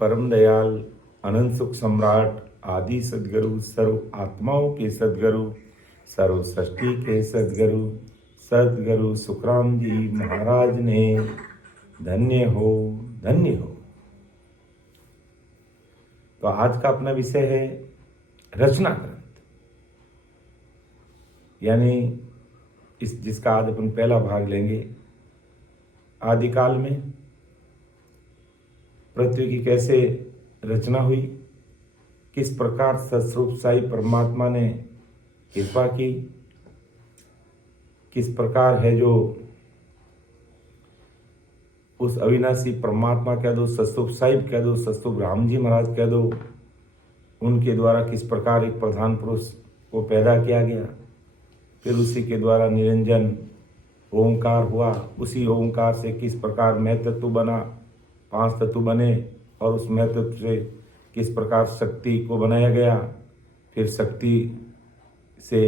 परम दयाल अनंत सुख सम्राट आदि सदगुरु सर्व आत्माओं के सदगुरु सर्व सृष्टि के सदगुरु सदगुरु सुखराम जी महाराज ने धन्य हो धन्य हो। तो आज का अपना विषय है रचना ग्रंथ, यानी जिसका आज अपन पहला भाग लेंगे। आदिकाल में पृथ्वी की कैसे रचना हुई, किस प्रकार सतस्वरूप साई परमात्मा ने कृपा की, किस प्रकार है जो उस अविनाशी परमात्मा कह दो, सतस्वरूप साहिब कह दो, सतस्वरूप राम जी महाराज कह दो, उनके द्वारा किस प्रकार एक प्रधान पुरुष को पैदा किया गया, फिर उसी के द्वारा निरंजन ओंकार हुआ, उसी ओंकार से किस प्रकार मय तत्व बना, 5 तत्व बने, और उस मय तत्व से किस प्रकार शक्ति को बनाया गया, फिर शक्ति से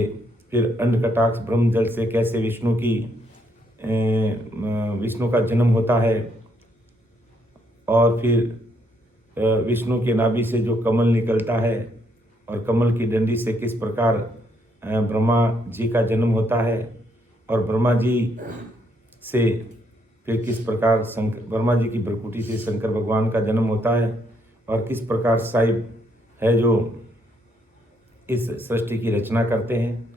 फिर अंडकटाक्ष ब्रह्म जल से कैसे विष्णु का जन्म होता है, और फिर विष्णु के नाभि से जो कमल निकलता है और कमल की डंडी से किस प्रकार ब्रह्मा जी का जन्म होता है, और ब्रह्मा जी से फिर किस प्रकार ब्रह्मा जी की भ्रकुटी से शंकर भगवान का जन्म होता है, और किस प्रकार साहिब है जो इस सृष्टि की रचना करते हैं,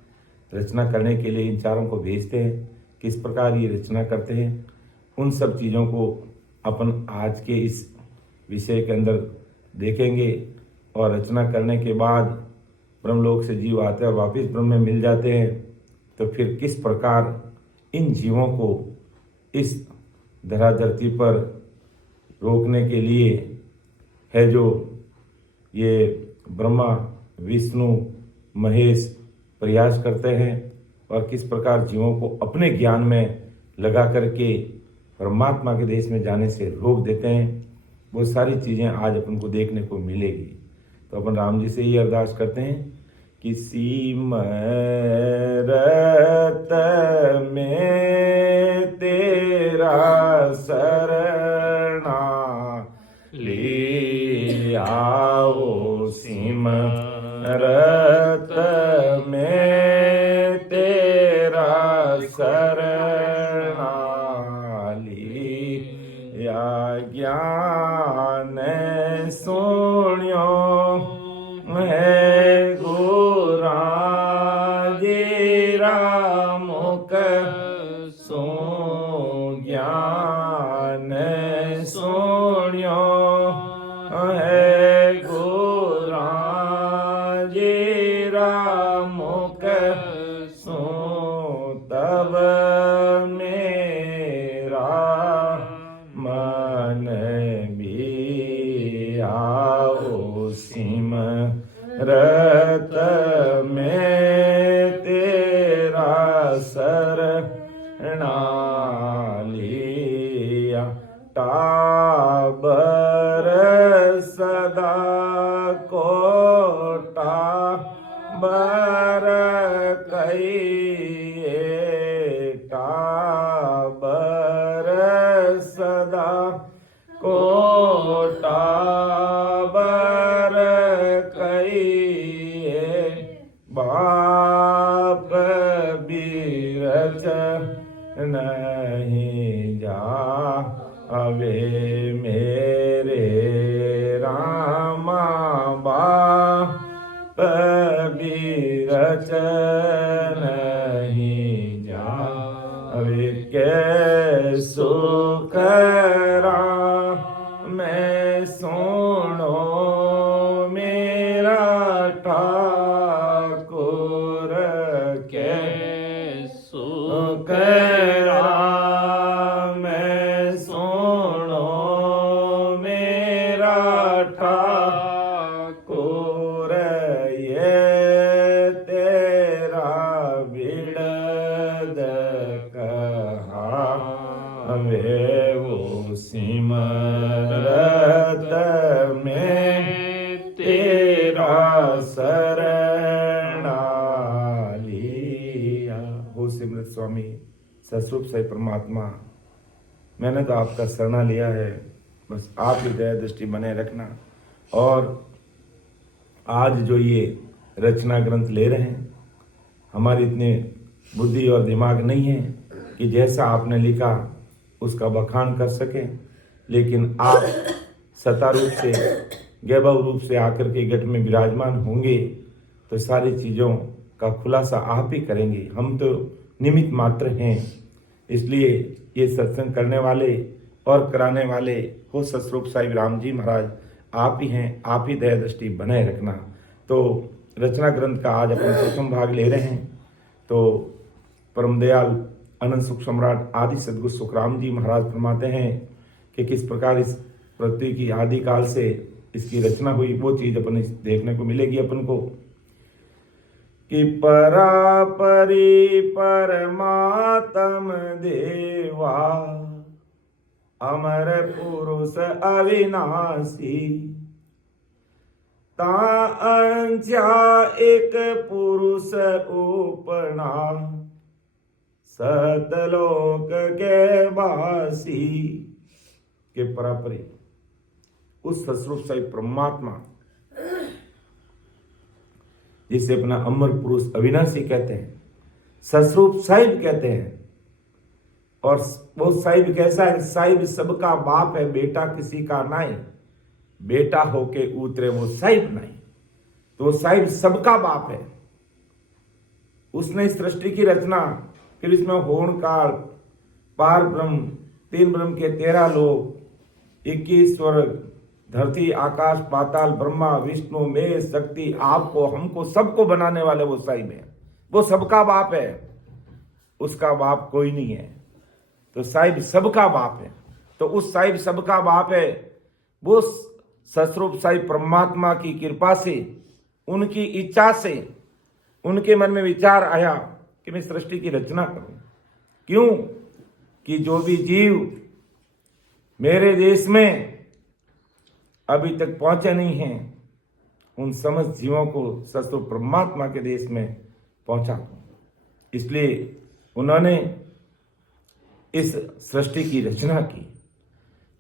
रचना करने के लिए इन चारों को भेजते हैं, किस प्रकार ये रचना करते हैं, उन सब चीज़ों को अपन आज के इस विषय के अंदर देखेंगे। और रचना करने के बाद ब्रह्मलोक से जीव आते हैं और वापस ब्रह्म में मिल जाते हैं, तो फिर किस प्रकार इन जीवों को इस धरा धरती पर रोकने के लिए है जो ये ब्रह्मा विष्णु महेश प्रयास करते हैं, और किस प्रकार जीवों को अपने ज्ञान में लगा करके परमात्मा के देश में जाने से रोक देते हैं। वो सारी चीज़ें आज अपन को देखने को मिलेगी। तो अपन राम जी से ही अरदास करते हैं कि सीमरत में तेरा शरणा ले आओ, सिमरत में तेरा शरणा लिया, ज्ञान सुनियो है गुरा जी राम सो, ज्ञान सुनियो है गुरा जी राम सो, तब मेरा मन भी आओ, सिमरत में तेरा शरणा लिया, टाबर सदा कोटा बर कहिए, टाबर सदा कोटा बर कहिए, बाप बीरच नहीं जा अवे मेरे रामा, बाप बीरच नहीं जा अवे के सुखरा मैं सुनो मेरा ठाकुर के सुखरा मैं सुनो मेरा ठाकुर, ये तेरा बिड़द कहा वे वो सिमरत में तेरा शरणा लिया। हो सिमरत स्वामी सतस्वरूप साई परमात्मा, मैंने तो आपका शरणा लिया है, बस आप ही दया दृष्टि बनाए रखना। और आज जो ये रचना ग्रंथ ले रहे हैं, हमारी इतने बुद्धि और दिमाग नहीं है कि जैसा आपने लिखा उसका बखान कर सकें, लेकिन आप सता रूप से, वैभव रूप से आकर के गठ में विराजमान होंगे तो सारी चीज़ों का खुलासा आप ही करेंगे। हम तो निमित्त मात्र हैं। इसलिए ये सत्संग करने वाले और कराने वाले हो सतस्वरूप साहिब राम जी महाराज आप ही हैं। आप ही दया दृष्टि बनाए रखना। तो रचना ग्रंथ का आज अपन प्रथम भाग ले रहे हैं। तो परम दयाल अनंत सुख सम्राट आदि सदगुरु सुखराम जी महाराज फरमाते हैं कि किस प्रकार इस पृथ्वी की आदि काल से इसकी रचना हुई, वो चीज अपन देखने को मिलेगी अपन को कि परापरि परमात्म देवा अमर पुरुष अविनाशी तांच्या एक पुरुष उपना सतलोक के वासी के परापरि उस सतस्वरूप साहिब परमात्मा जिसे अपना अमर पुरुष अविनाशी कहते हैं, सतस्वरूप साहिब कहते हैं। और वो साहिब कैसा है? साहिब सबका बाप है, बेटा किसी का नहीं। बेटा होके उतरे वो साहिब नहीं, तो वो साहिब सबका बाप है। उसने सृष्टि की रचना, फिर इसमें होण काल, पार ब्रह्म, तीन ब्रह्म के 13 लोक, 21 स्वर्ग, धरती, आकाश, पाताल, ब्रह्मा, विष्णु, मैं, शक्ति, आपको, हमको, सबको बनाने वाले वो साहिब है। वो सबका बाप है, उसका बाप कोई नहीं है। तो साहिब सबका बाप है। तो उस साहिब सबका बाप है, वो सतस्वरूप साहिब परमात्मा की कृपा से, उनकी इच्छा से, उनके मन में विचार आया कि मैं सृष्टि की रचना करूं। क्यों? कि जो भी जीव मेरे देश में अभी तक पहुंचे नहीं हैं, उन समस्त जीवों को सतस्वरूप परमात्मा के देश में पहुंचा। इसलिए उन्होंने इस सृष्टि की रचना की।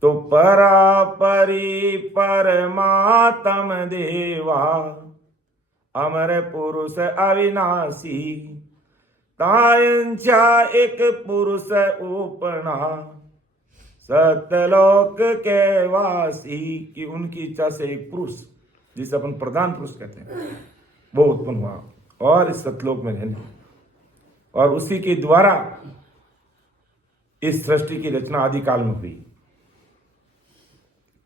तो परापरि परमात्म देवा अमर पुरुष अविनाशी तांच्या एक पुरुष उपना सतलोक के वासी की उनकी इच्छा से एक पुरुष, जिसे अपन प्रधान पुरुष कहते हैं, वो उत्पन्न हुआ और इस सतलोक में रहने, और उसी के द्वारा इस सृष्टि की रचना आदिकाल में हुई।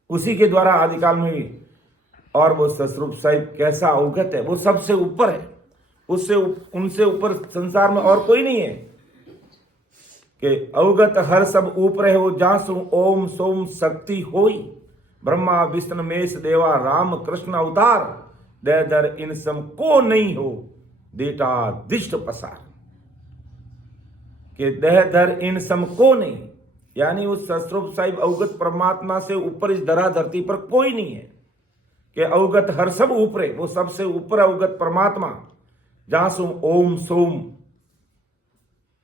उसी के द्वारा आदिकाल में हुई। और वो सतस्वरूप साहिब कैसा अवगत है, वो सबसे ऊपर है। उससे उनसे ऊपर संसार में और कोई नहीं है कि अवगत हर सब ऊपर है। वो जासु ओम सोम शक्ति होई ब्रह्मा विष्णु मेष देवा राम कृष्ण अवतार दे दर इन सम को नहीं हो देटा दिष्ट पसार के देह धर इन सम को नहीं, यानी उस सतस्वरूप साहिब अवगत परमात्मा से ऊपर इस धरा धरती पर कोई नहीं है कि अवगत हर सब ऊपर है। वो सबसे ऊपर अवगत परमात्मा जासु ओम सोम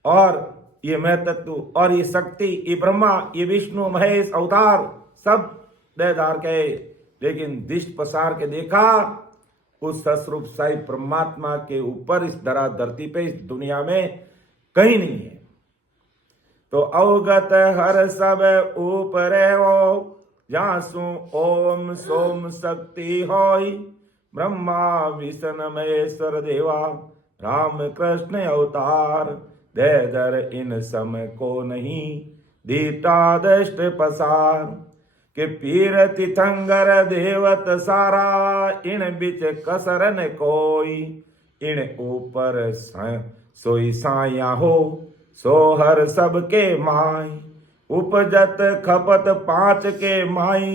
और ये मैं तत्व और ये शक्ति, ये ब्रह्मा, ये विष्णु महेश अवतार सब देहधार के, लेकिन दिष्ट पसार के देखा उस सतस्वरूप साहिब परमात्मा के ऊपर इस धरा धरती पे, इस दुनिया में कहीं नहीं है। तो अवगत हर सब ऊपर हो जासु ओम सोम शक्ति होई ब्रह्मा विष्णु महेश्वर देवा राम कृष्ण अवतार दे दर इन सम को नहीं दीटा दृष्ट पसार के पीर तिथंगर देवत सारा इन बिच कसरन कोई इन ऊपर सोई साया हो सो हर सबके माई उपजत खपत 5 के माई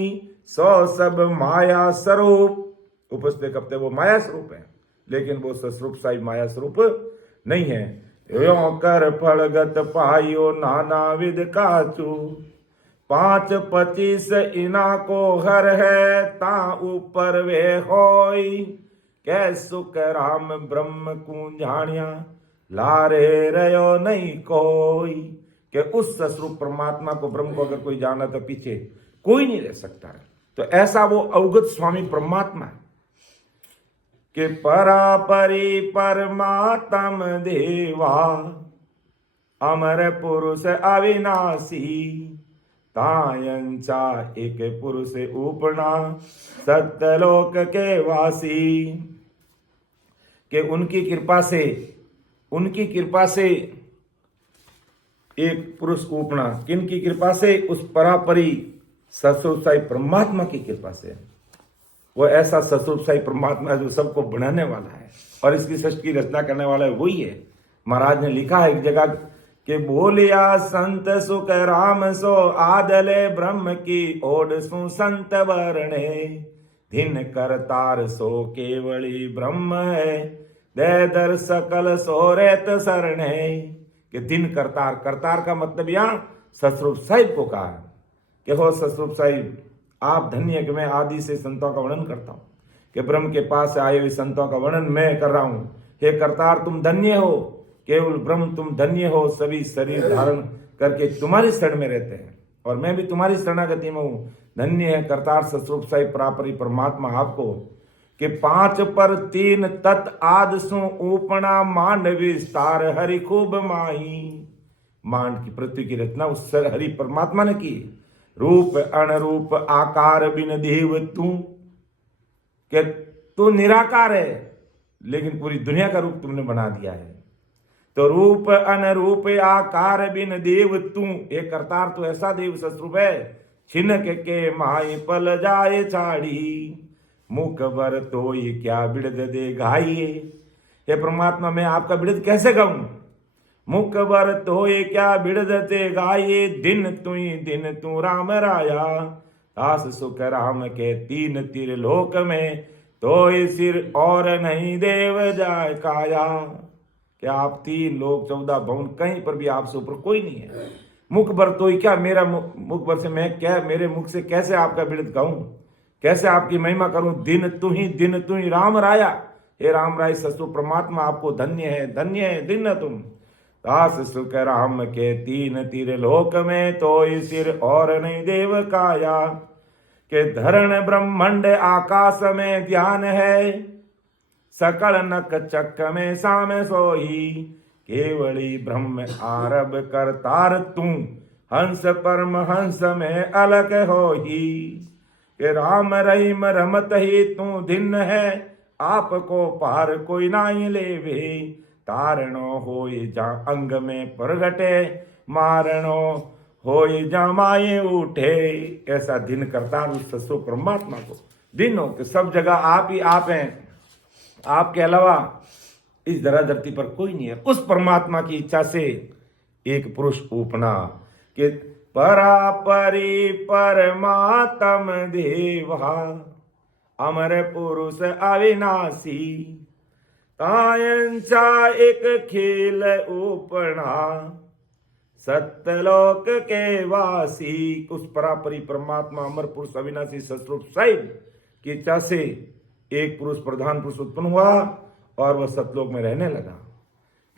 सो सब माया स्वरूप। उपजते खपते वो माया स्वरूप है, लेकिन वो सतस्वरूप साहिब माया स्वरूप नहीं है। यो कर फलगत पायो नाना विद काचू 5 25 इना को हर है ता ऊपर वे होई कै सुख राम ब्रह्म कुंजाणिया लारे रयो नहीं कोई। कि उस सतस्वरूप परमात्मा को, ब्रह्म को अगर कोई जाना तो पीछे कोई नहीं रह सकता है। तो ऐसा वो अवगत स्वामी परमात्मा है कि परापरि परमात्म देवा अमर पुरुष अविनाशी तायंचा एक पुरुष उपना सत्यलोक के वासी। कि उनकी कृपा से एक पुरुष उपना, किनकी कृपा से? उस परापरी सतस्वरूप साई परमात्मा की कृपा से। वो ऐसा सतस्वरूप साई परमात्मा है जो सबको बनाने वाला है और इसकी सृष्टि की रचना करने वाला है वही है। महाराज ने लिखा है एक जगह कि बोलिया संत सुख राम सो आदले ब्रह्म की ओड सु संत वर्णे धिन करतार सो केवली ब्रह्म है दे दर सकल सोरेत सरणे। कि दिन करतार का मतलब यहाँ सतस्वरूप साहिब को कहा कि हो सतस्वरूप साहिब आप धन्य कि मैं आदि से संतों का वर्णन करता हूँ कि ब्रह्म के पास आए हुए संतों का वर्णन मैं कर रहा हूँ। हे करतार तुम धन्य हो, केवल ब्रह्म तुम धन्य हो, सभी शरीर धारण करके तुम्हारी शरण में रहते हैं और मैं भी तुम्हारी शरणागति में हूँ। धन्य है करतार सतस्वरूप साहिब परापरि परमात्मा आपको कि 5 पर 3 तत् आद सु ऊपना मांड विस्तार हरि खूब माही। मांड की पृथ्वी की रचना उस हरि परमात्मा ने की। रूप अणरूप आकार बिन देव तू, कि तू निराकार है लेकिन पूरी दुनिया का रूप तुमने बना दिया है। तो रूप अनरूप आकार बिन देव तू, एक करतार तो ऐसा देव सस्वरूप है छिनक के माई पल जाए छाड़ी मुख बर तो ये क्या बिड़द दे गाइए। हे परमात्मा मैं आपका बिड़द कैसे गाऊं? मुख बर तो ये क्या बिड़द दे गाइए दिन तू राम राया दास सुख राम के 3 तीर लोक में तो ये सिर और नहीं देव जाय काया। क्या आप 3 लोक 14 भवन कहीं पर भी आपसे ऊपर कोई नहीं है। मुख बर तो क्या मेरा मुख बर से मैं क्या मेरे मुख से कैसे आपका बिड़द गाऊं, कैसे आपकी महिमा करूं? दिन तू ही राम राया। हे राम राय सतस्वरूप परमात्मा आपको धन्य है दिन तुम दास सुख राम के 3 तीर लोक में तो ये सिर और नहीं देव काया। के धरण ब्रह्मांड आकाश में ध्यान है सकल नक चक्क में साम सोही केवली ब्रह्म आरब करतार तू हंस परम हंस में अलग होही। कि राम रहीम रमत ही तू दिन है आपको पार कोई नाही लेवे तारणो होय जा अंग में प्रगटे मारणो होय जा माये उठे। ऐसा दिन करता उस सतस्वरूप परमात्मा को दिन हो कि सब जगह आप ही आप हैं, आपके अलावा इस धरती पर कोई नहीं है। उस परमात्मा की इच्छा से एक पुरुष उपना कि परापरि परमात्म देवा अमर पुरुष अविनाशी तायंचा एक खेल उपना सत्यलोक के वासी। उस परापरि परमात्मा अमर पुरुष अविनाशी सतस्वरूप साहिब की इच्छा से एक पुरुष प्रधान पुरुष उत्पन्न हुआ और वह सतलोक में रहने लगा।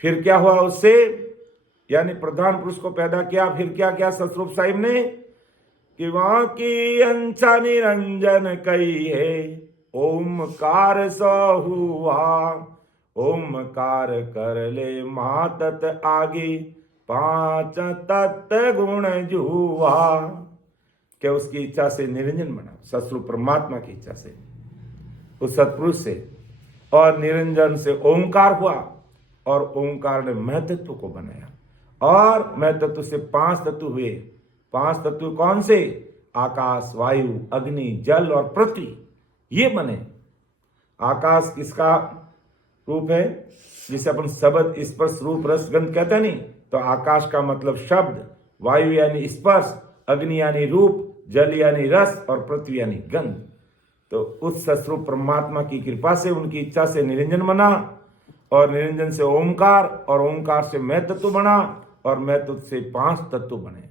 फिर क्या हुआ उससे, यानी प्रधान पुरुष को पैदा किया। फिर क्या क्या सतस्वरूप साहिब ने कि वहां की अंशा निरंजन कही है ओमकार सो हुआ ओमकार कर ले महातत आगे 5 तत्व गुण जुआ। क्या उसकी इच्छा से निरंजन बना सतस्वरूप परमात्मा की इच्छा से उस सतपुरुष से, और निरंजन से ओंकार हुआ और ओंकार ने महतत्व को बनाया और महतत्व से 5 तत्व हुए। 5 तत्व कौन से? आकाश वायु अग्नि जल और पृथ्वी, ये बने। आकाश किसका रूप है? जिसे अपन शब्द स्पर्श रूप रस गंध कहते नहीं, तो आकाश का मतलब शब्द, वायु यानी स्पर्श, अग्नि यानी रूप, जल यानी रस और पृथ्वी यानी गंध। तो उस सतस्वरूप परमात्मा की कृपा से उनकी इच्छा से निरंजन बना और निरंजन से ओंकार और ओंकार से मैं तत्व बना और मैं तत्व से 5 तत्व बने।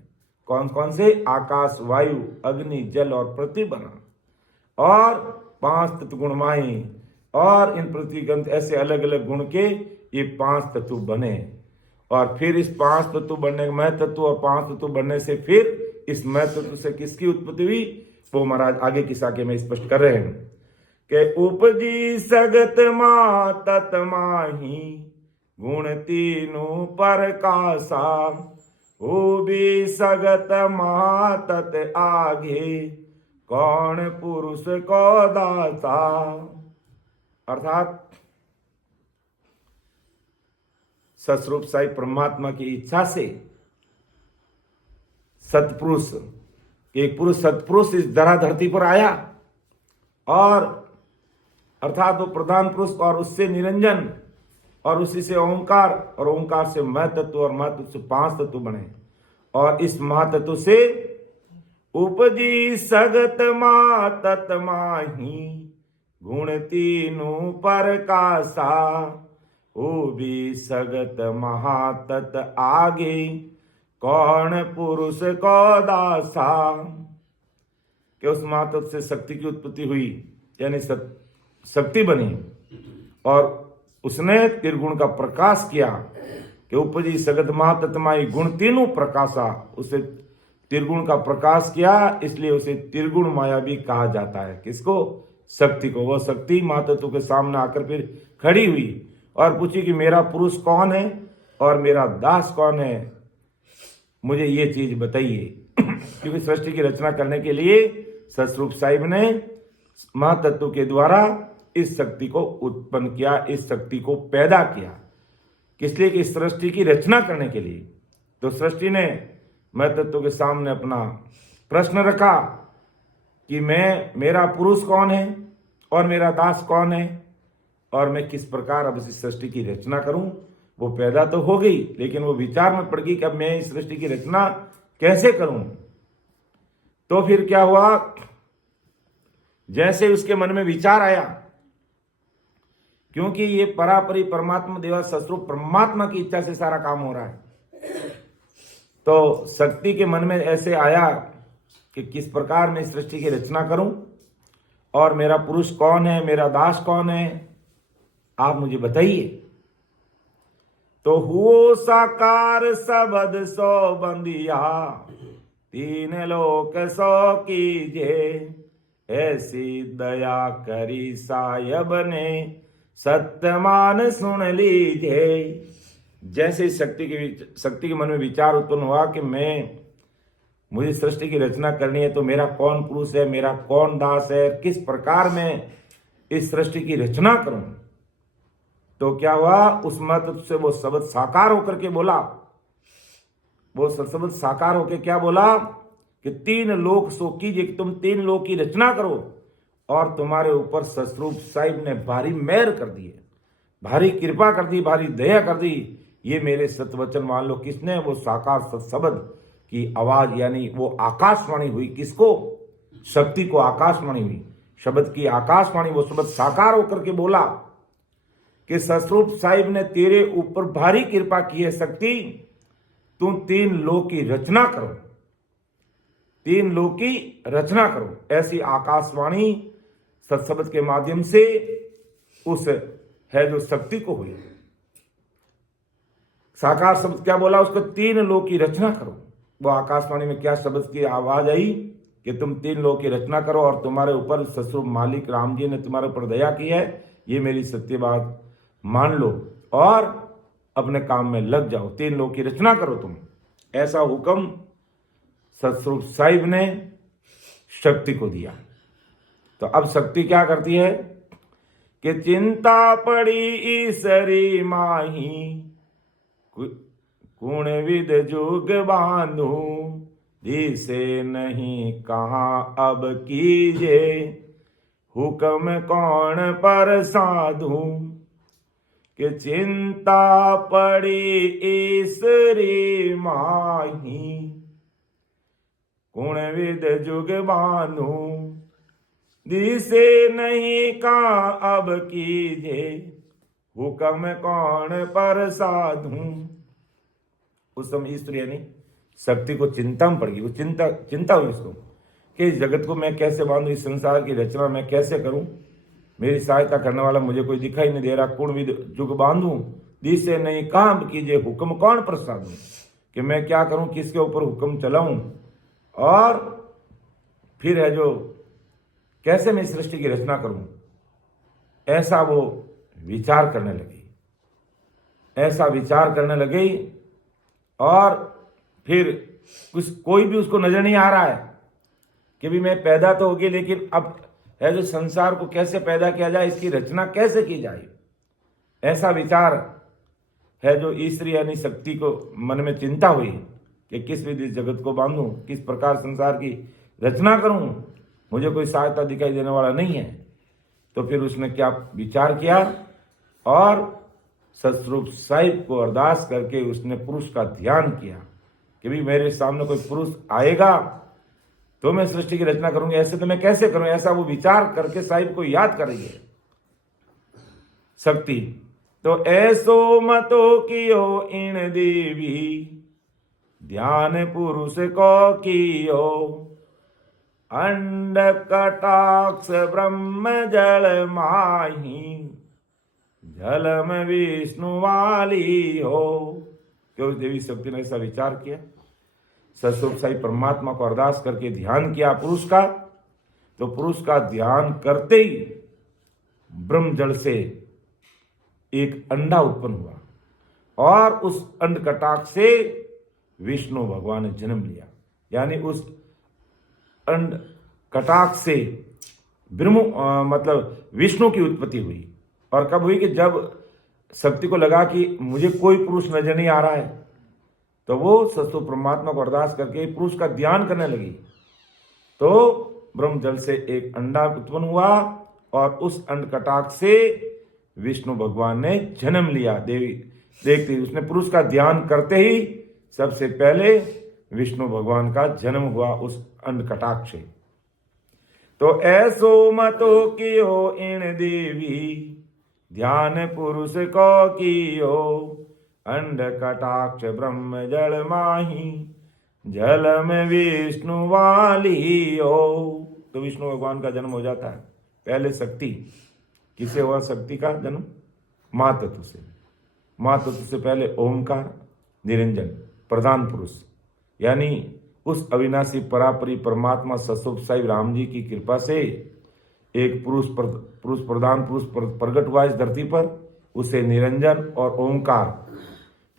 कौन कौन से? आकाश वायु अग्नि जल और पृथ्वी बना और 5 तत्व गुणमाही और इन पृथ्वी गंध ऐसे अलग अलग गुण के ये 5 तत्व बने। और फिर इस 5 तत्व बनने मैं तत्व और 5 तत्व बनने से फिर इस मैं तत्व से किसकी उत्पत्ति हुई, वो महाराज आगे की साके में स्पष्ट कर रहे हैं कि उपजी सगत मा तत माही गुण तीनों प्रकाशा, हो भी सगत मा तत आगे कौन पुरुष को दाता। अर्थात सतस्वरूप साई परमात्मा की इच्छा से सतपुरुष, एक पुरुष सतपुरुष इस धरा धरती पर आया, और अर्थात वो प्रधान पुरुष और उससे निरंजन और उसी से ओंकार, और ओंकार से मैं तत्व और महतत्व से 5 तत्व बने, और इस महातत्व से उपजी सगत मा तत माही गुण तीनों प्रकाशा, हो भी सगत महातत आगे कौन पुरुष को दासा। कि उस महातत्व से शक्ति की उत्पत्ति हुई, यानी शक्ति बनी, और उसने त्रिगुण का प्रकाश किया कि उपजी सगत महातत्माई गुण तीनों प्रकाशा, उसे त्रिगुण का प्रकाश किया, इसलिए उसे त्रिगुण माया भी कहा जाता है। किसको? शक्ति को। वह शक्ति महातत्व के सामने आकर फिर खड़ी हुई और पूछी कि मेरा पुरुष कौन है और मेरा दास कौन है, मुझे ये चीज बताइए। क्योंकि सृष्टि की रचना करने के लिए सतस्वरूप साहिब ने महातत्व के द्वारा इस शक्ति को उत्पन्न किया, इस शक्ति को पैदा किया। किस लिए? कि सृष्टि की रचना करने के लिए। तो सृष्टि ने महतत्व के सामने अपना प्रश्न रखा कि मेरा पुरुष कौन है और मेरा दास कौन है, और मैं किस प्रकार अब इस सृष्टि की रचना करूं। वो पैदा तो हो गई, लेकिन वो विचार में पड़ गई कि अब मैं इस सृष्टि की रचना कैसे करूं। तो फिर क्या हुआ, जैसे उसके मन में विचार आया, क्योंकि ये परापरि परमात्मा देवा सतस्वरूप परमात्मा की इच्छा से सारा काम हो रहा है, तो शक्ति के मन में ऐसे आया कि किस प्रकार मैं इस सृष्टि की रचना करूं, और मेरा पुरुष कौन है, मेरा दास कौन है, आप मुझे बताइए। तो हुओ साकार सबद सो बंदिया, 3 लोक सो कीजे, ऐसी दया करी सायब ने सत्यमान सुन लीजे। जैसे शक्ति के मन में विचार उत्पन्न हुआ कि मुझे सृष्टि की रचना करनी है, तो मेरा कौन पुरुष है, मेरा कौन दास है, किस प्रकार मैं इस सृष्टि की रचना करूं। तो क्या हुआ, उस महत्व से वो शब्द साकार होकर के बोला, वो शब्द साकार होकर क्या बोला कि 3 लोक सो कीजिए, कि तुम 3 लोक की रचना करो, और तुम्हारे ऊपर सतस्वरूप साहिब ने भारी मेहर कर दी है, भारी कृपा कर दी, भारी दया कर दी। ये मेरे सतवचन मान लो। किसने? वो साकार सत्शब्द की आवाज, यानी वो आकाशवाणी हुई। किसको? शक्ति को आकाशवाणी हुई, शब्द की आकाशवाणी। वो शब्द साकार होकर के बोला कि सतस्वरूप साहिब ने तेरे ऊपर भारी कृपा की है शक्ति, तुम 3 लोक की रचना करो, 3 लोक की रचना करो। ऐसी आकाशवाणी सत्शब्द के माध्यम से उस है जो शक्ति को हुई। साकार शब्द क्या बोला उसको? 3 लोक की रचना करो। वो आकाशवाणी में क्या शब्द की आवाज आई कि तुम 3 लोक की रचना करो, और तुम्हारे ऊपर सतस्वरूप मालिक राम जी ने तुम्हारे ऊपर दया की है, ये मेरी सत्य बात मान लो और अपने काम में लग जाओ, 3 लोक की रचना करो तुम। ऐसा हुक्म सतस्वरूप साहिब ने शक्ति को दिया। तो अब शक्ति क्या करती है कि चिंता पड़ी ईसरी माही, कुण विद जुग बांधू, जिसे नहीं कहाँ अब कीजे, हुक्म कौन पर साधू। कि चिंता पड़ी ईसरी माही, कुण विद जुग बांधू, दिसे नहीं का अब कीजे, हुक्म कौन पर साधू। उस समय ईश्वर यानी शक्ति को चिंता में पड़ गई। वो चिंता हुई उसको कि इस जगत को मैं कैसे बांधू, इस संसार की रचना मैं कैसे करूं, मेरी सहायता करने वाला मुझे कोई दिखाई नहीं दे रहा। कुण विद जुग बांधू, दिसे नहीं काम कीजिए, हुक्म कौन पर साधू। कि मैं क्या करूं, किसके ऊपर हुक्म चलाऊं। और फिर है जो कैसे मैं सृष्टि की रचना करूं, ऐसा वो विचार करने लगी, ऐसा विचार करने लगी। और फिर कोई भी उसको नजर नहीं आ रहा है कि भी मैं पैदा तो होगी, लेकिन अब है जो संसार को कैसे पैदा किया जाए, इसकी रचना कैसे की जाए, ऐसा विचार है जो ईश्वरी यानी शक्ति को मन में चिंता हुई कि किस विधि जगत को बांधूं, किस प्रकार संसार की रचना करूं, मुझे कोई सहायता दिखाई देने वाला नहीं है। तो फिर उसने क्या विचार किया और सतस्वरूप साहिब को अरदास करके उसने पुरुष का ध्यान किया कि भी मेरे सामने कोई पुरुष आएगा तो मैं सृष्टि की रचना करूंगी, ऐसे तो मैं कैसे करूं, ऐसा वो विचार करके साहिब को याद कर रही है शक्ति। तो ऐसो मतो कियो इन देवी, ध्यान पुरुष को कियो, अंड कटाक्ष ब्रह्म जल माही, जल में विष्णु वाली हो। क्यों देवी शक्ति ने ऐसा विचार किया, सतस्वरूप साई परमात्मा को अरदास करके ध्यान किया पुरुष का। तो पुरुष का ध्यान करते ही ब्रह्म जल से एक अंडा उत्पन्न हुआ और उस अंड कटाक्ष से विष्णु भगवान ने जन्म लिया। यानी उस अंड कटाक्ष से ब्रह्म मतलब विष्णु की उत्पत्ति हुई। और कब हुई कि जब शक्ति को लगा कि मुझे कोई पुरुष नजर नहीं आ रहा है, तो वो सतस्वरूप परमात्मा को अरदास करके पुरुष का ध्यान करने लगी। तो ब्रह्म जल से एक अंडा उत्पन्न हुआ और उस अंड कटाक्ष से विष्णु भगवान ने जन्म लिया। देवी देखती उसने पुरुष का ध्यान करते ही सबसे पहले विष्णु भगवान का जन्म हुआ उस अंड कटाक्ष से। तो ऐसो मतो कियो इन देवी, ध्यान पुरुष को कियो, अंड कटाक्ष ब्रह्म जल माही, जल में विष्णु वाली हो। तो विष्णु भगवान का जन्म हो जाता है। पहले शक्ति, किसे हुआ शक्ति का जन्म? मां तत्व से। मां तत्व से पहले ओमकार निरंजन प्रधान पुरुष, यानी उस अविनाशी परापरी परमात्मा सतस्वरूप साईं राम जी की कृपा से एक पुरुष प्रधान पुरुष प्रकट हुआ इस धरती पर, उसे निरंजन और ओंकार।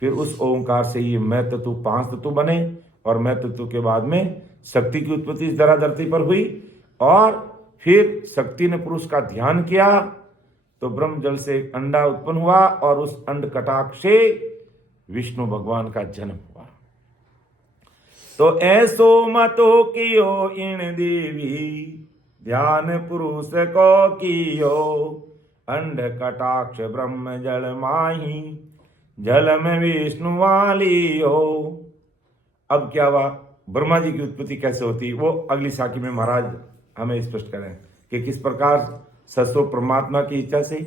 फिर उस ओंकार से ये मैं तत्व 5 तत्व बने और मैं तत्व के बाद में शक्ति की उत्पत्ति इस धरती पर हुई। और फिर शक्ति ने पुरुष का ध्यान किया तो ब्रह्म जल से एक अंडा उत्पन्न हुआ और उस अंड कटाक्ष से विष्णु भगवान का जन्म हुआ। तो ऐसो मतो कियो इन देवी, ध्यान पुरुष को कियो, अंड कटाक्ष ब्रह्म जल माही, जल में विष्णु वाली हो। अब क्या हुआ, ब्रह्मा जी की उत्पत्ति कैसे होती, वो अगली साखी में महाराज हमें स्पष्ट करें कि किस प्रकार सतस्वरूप परमात्मा की इच्छा से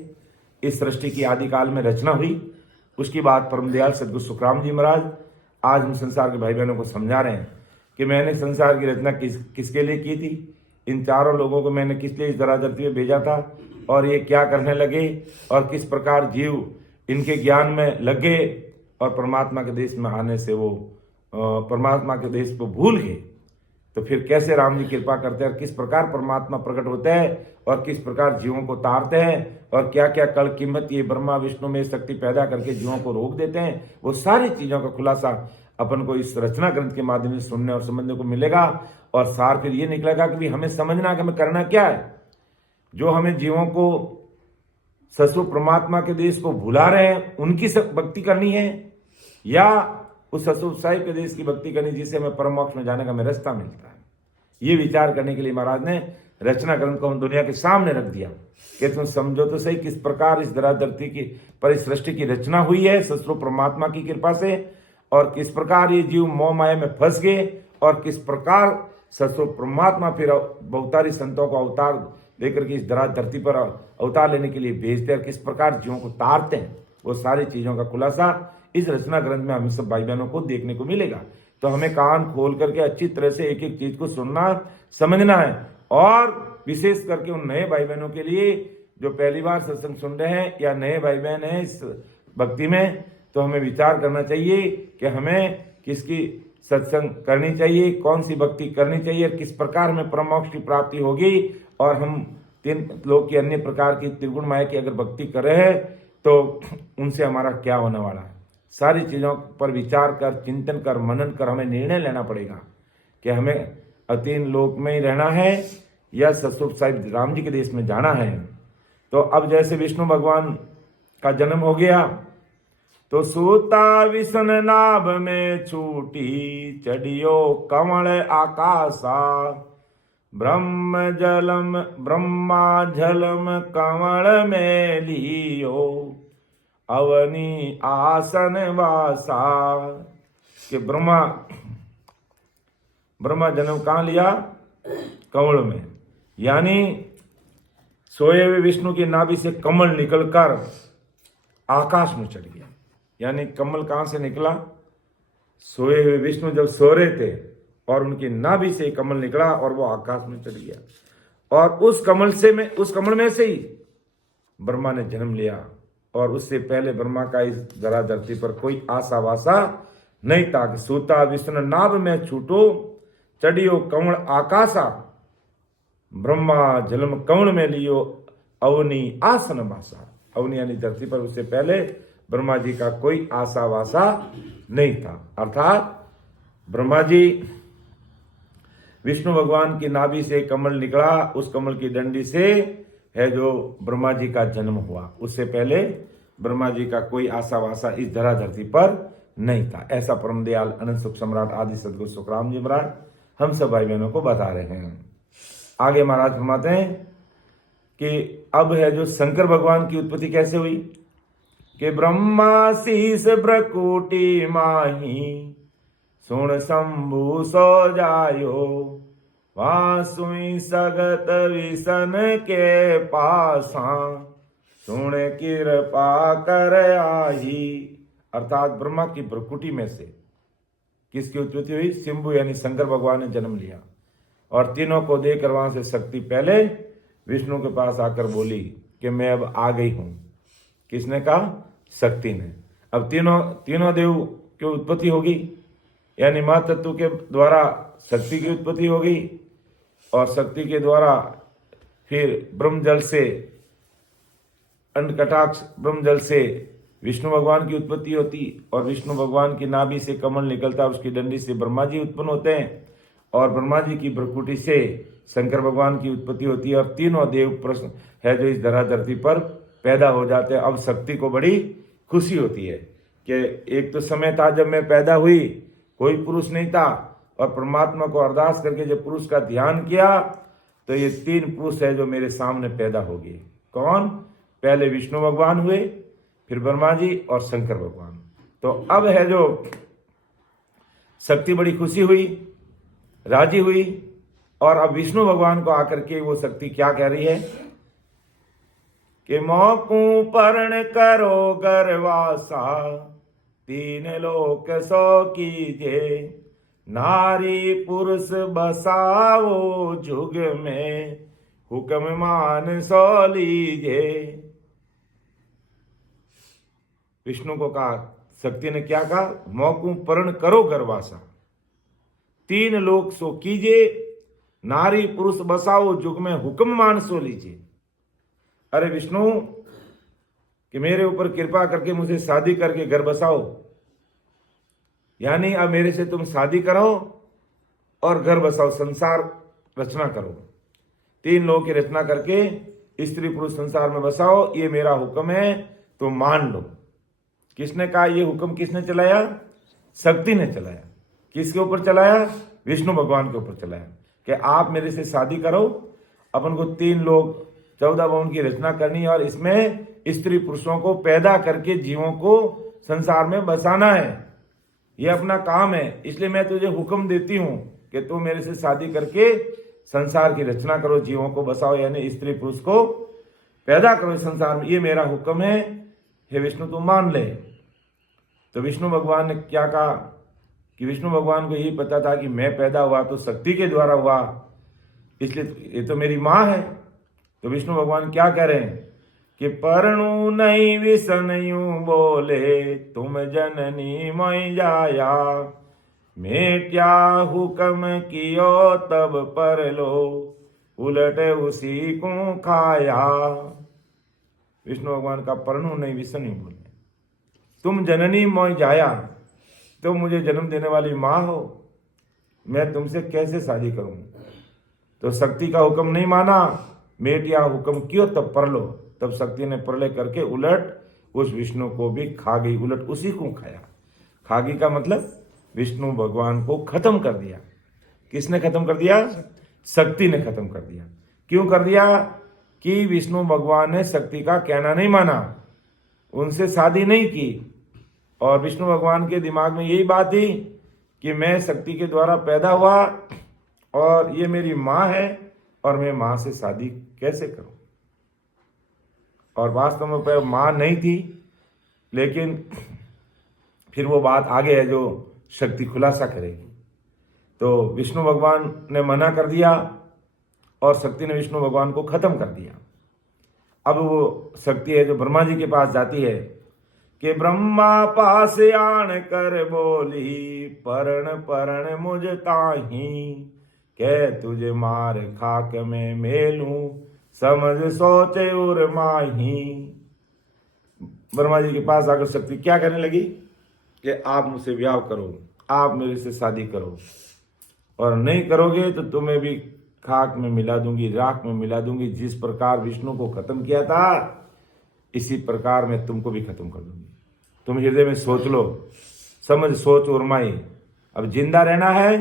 इस सृष्टि की आदिकाल में रचना हुई। उसकी बात परम दयाल सदगुरु सुखराम जी महाराज आज हम संसार के भाई बहनों को समझा रहे हैं कि मैंने संसार की रचना किसके लिए की थी, इन चारों लोगों को मैंने किस लिए इस धराधरती में भेजा था और ये क्या करने लगे और किस प्रकार जीव इनके ज्ञान में लग गए और परमात्मा के देश में आने से वो परमात्मा के देश को भूल गए। तो फिर कैसे राम जी कृपा करते हैं और किस प्रकार परमात्मा प्रकट होते हैं और किस प्रकार जीवों को तारते हैं और क्या क्या कल कीमत ये ब्रह्मा विष्णु में शक्ति पैदा करके जीवों को रोक देते हैं, वो सारी चीजों का खुलासा अपन को इस रचना ग्रंथ के माध्यम से सुनने और समझने को मिलेगा। और सार फिर ये निकलेगा कि हमें समझना कि हमें करना क्या है। जो हमें जीवों को सतस्वरूप परमात्मा के देश को भुला रहे हैं उनकी भक्ति करनी है या उस सतस्वरूप साहिब के देश की भक्ति करनी जिससे हमें परम मोक्ष में जाने का हमें रास्ता मिलता है। ये विचार करने के लिए महाराज ने रचना ग्रंथ को हम दुनिया के सामने रख दिया कि तुम समझो तो सही किस प्रकार इस धराधरती की पर इस सृष्टि की रचना हुई है सतस्वरूप परमात्मा की कृपा से और किस प्रकार ये जीव मोह माया में फंस गए और किस प्रकार सतस्वरूप परमात्मा फिर बहुतारी संतों को अवतार लेकर के इस धरती पर अवतार लेने के लिए भेजते हैं, किस प्रकार जीवों को तारते हैं। वो सारी चीजों का खुलासा इस रचना ग्रंथ में हम सब भाई बहनों को देखने को मिलेगा। तो हमें कान खोल करके अच्छी तरह से एक एक चीज को सुनना समझना है। और विशेष करके उन नए भाई बहनों के लिए जो पहली बार सत्संग सुन रहे हैं या नए भाई बहन हैं इस भक्ति में, तो हमें विचार करना चाहिए कि हमें किसकी सत्संग करनी चाहिए, कौन सी भक्ति करनी चाहिए, किस प्रकार में परम मोक्ष की प्राप्ति होगी, और हम 3 लोक की अन्य प्रकार की त्रिगुण माया की अगर भक्ति कर रहे हैं तो उनसे हमारा क्या होने वाला है। सारी चीज़ों पर विचार कर, चिंतन कर, मनन कर हमें निर्णय लेना पड़ेगा कि हमें अतीन लोक में ही रहना है या सतयुग साहिब राम जी के देश में जाना है। तो अब जैसे विष्णु भगवान का जन्म हो गया तो सूता विष्ण नाभ में छूटी, चढ़ियो कमल आकाशा, ब्रह्मा झलम कमल में लियो, अवनी आसन वासा। कि ब्रह्मा जन्म कहाँ लिया? कमल में, यानी सोए हुए विष्णु की नाभि से कमल निकलकर आकाश में चढ़ गया। यानी कमल कहाँ से निकला? सोए हुए विष्णु जब सो रहे थे और उनकी नाभि से कमल निकला और वो आकाश में चढ़ गया, और उस कमल में से ही ब्रह्मा ने जन्म लिया। और उससे पहले ब्रह्मा का इस धरा धरती पर कोई आशा वासा नहीं था कि सूता विष्णु नाभ में छूटो, चढ़ियो कमल आकाशा, ब्रह्मा जन्म कमल में लियो, अवनी आसन वासा। अवनी यानी धरती पर उससे पहले ब्रह्मा जी का कोई आशा वासा नहीं था। अर्थात ब्रह्मा जी, विष्णु भगवान की नाभि से कमल निकला, उस कमल की डंडी से है जो ब्रह्मा जी का जन्म हुआ। उससे पहले ब्रह्मा जी का कोई आशा वासा इस धरा धरती पर नहीं था। ऐसा परम दयाल अनंत सुख सम्राट आदि सदगुरु सुखराम जी महाराज हम सब भाई बहनों को बता रहे हैं। आगे महाराज फरमाते हैं कि अब है जो शंकर भगवान की उत्पत्ति कैसे हुई। कि ब्रह्मा शीस ब्रकुटी माही, सुन शंभु सो जायो, वासुई सगत विसन के पासा, सुन कृपा कर आई। अर्थात ब्रह्मा की ब्रकुटी में से किसकी उत्पत्ति हुई? शंभु यानी शंकर भगवान ने जन्म लिया, और तीनों को देखकर वहां से शक्ति पहले विष्णु के पास आकर बोली कि मैं अब आ गई हूं। किसने कहा? शक्ति ने। अब तीनों देव की उत्पत्ति होगी, यानी महातत्व के द्वारा शक्ति की उत्पत्ति होगी, और शक्ति के द्वारा फिर ब्रह्मजल से, अंडकटाक्ष ब्रह्मजल से विष्णु भगवान की उत्पत्ति होती, और विष्णु भगवान की नाभि से कमल निकलता है, उसकी डंडी से ब्रह्मा जी उत्पन्न होते हैं, और ब्रह्मा जी की भ्रुकुटी से शंकर भगवान की उत्पत्ति होती है, और तीनों देव प्रश्न है जो इस धरा धरती पर पैदा हो जाते हैं। अब शक्ति को बड़ी खुशी होती है कि एक तो समय था जब मैं पैदा हुई, कोई पुरुष नहीं था, और परमात्मा को अरदास करके जब पुरुष का ध्यान किया तो ये 3 पुरुष है जो मेरे सामने पैदा हो गए। कौन? पहले विष्णु भगवान हुए, फिर ब्रह्मा जी और शंकर भगवान। तो अब है जो शक्ति बड़ी खुशी हुई, राजी हुई, और अब विष्णु भगवान को आकर के वो शक्ति क्या कह रही है कि मोकू पर्ण करो गर्वासा, 3 लोक सो कीजे, नारी पुरुष बसाओ जुग में, हुक्म मान सो लीजे। विष्णु को कहा, शक्ति ने क्या कहा? मोकू पर्ण करो गर्वासा, 3 लोक सो कीजिए, नारी पुरुष बसाओ जुग में, हुक्म मान सो लीजिए। अरे विष्णु कि मेरे ऊपर कृपा करके मुझे शादी करके घर बसाओ, यानी अब मेरे से तुम शादी कराओ और घर बसाओ, संसार रचना करो, 3 लोगों की रचना करके स्त्री पुरुष संसार में बसाओ, ये मेरा हुक्म है, तो मान लो। किसने कहा? ये हुक्म किसने चलाया? शक्ति ने चलाया। किसके ऊपर चलाया? विष्णु भगवान के ऊपर चलाया कि आप मेरे से शादी करो, अपन को 3 लोग 14 भवन की रचना करनी है, और इसमें स्त्री पुरुषों को पैदा करके जीवों को संसार में बसाना है, ये अपना काम है। इसलिए मैं तुझे हुक्म देती हूं कि तू मेरे से शादी करके संसार की रचना करो, जीवों को बसाओ, यानी स्त्री पुरुष को पैदा करो संसार में, ये मेरा हुक्म है, हे विष्णु तू मान ले। तो विष्णु भगवान ने क्या कहा कि विष्णु भगवान को यही पता था कि मैं पैदा हुआ तो शक्ति के द्वारा हुआ, इसलिए ये तो मेरी माँ है। तो विष्णु भगवान क्या कह रहे हैं कि परणु नहीं विषन यूं बोले, तुम जननी मैं जाया, मेट्या हुक्म कियो तब पर लो, उलट उसी को खाया। विष्णु भगवान का परनु नहीं विष्णु नहीं बोले, तुम जननी मोय जाया, तो मुझे जन्म देने वाली माँ हो, मैं तुमसे कैसे शादी करूं। तो शक्ति का हुक्म नहीं माना, मेटिया हुक्म क्यों तब पर लो, तब शक्ति ने प्रलय करके उलट उस विष्णु को भी खा गई, उलट उसी को खाया। खा गई का मतलब विष्णु भगवान को खत्म कर दिया। किसने खत्म कर दिया? शक्ति ने खत्म कर दिया। क्यों कर दिया? कि विष्णु भगवान ने शक्ति का कहना नहीं माना, उनसे शादी नहीं की, और विष्णु भगवान के दिमाग में यही बात थी कि मैं शक्ति के द्वारा पैदा हुआ और ये मेरी माँ है और मैं माँ से शादी कैसे करूं। और वास्तव में माँ नहीं थी, लेकिन फिर वो बात आगे है जो शक्ति खुलासा करेगी। तो विष्णु भगवान ने मना कर दिया और शक्ति ने विष्णु भगवान को खत्म कर दिया। अब वो शक्ति है जो ब्रह्मा जी के पास जाती है कि ब्रह्मा पास आन कर बोली, परण परण मुझ ताही, कह तुझे मार खाक में मेलूं, समझ सोचे उर माही। ब्रह्मा जी के पास आकर शक्ति क्या कहने लगी कि आप मुझसे विवाह करो, आप मेरे से शादी करो, और नहीं करोगे तो तुम्हें भी खाक में मिला दूंगी, राख में मिला दूंगी। जिस प्रकार विष्णु को खत्म किया था इसी प्रकार मैं तुमको भी खत्म कर दूंगी। तुम हृदय में सोच लो, समझ सोच उर्माई, अब जिंदा रहना है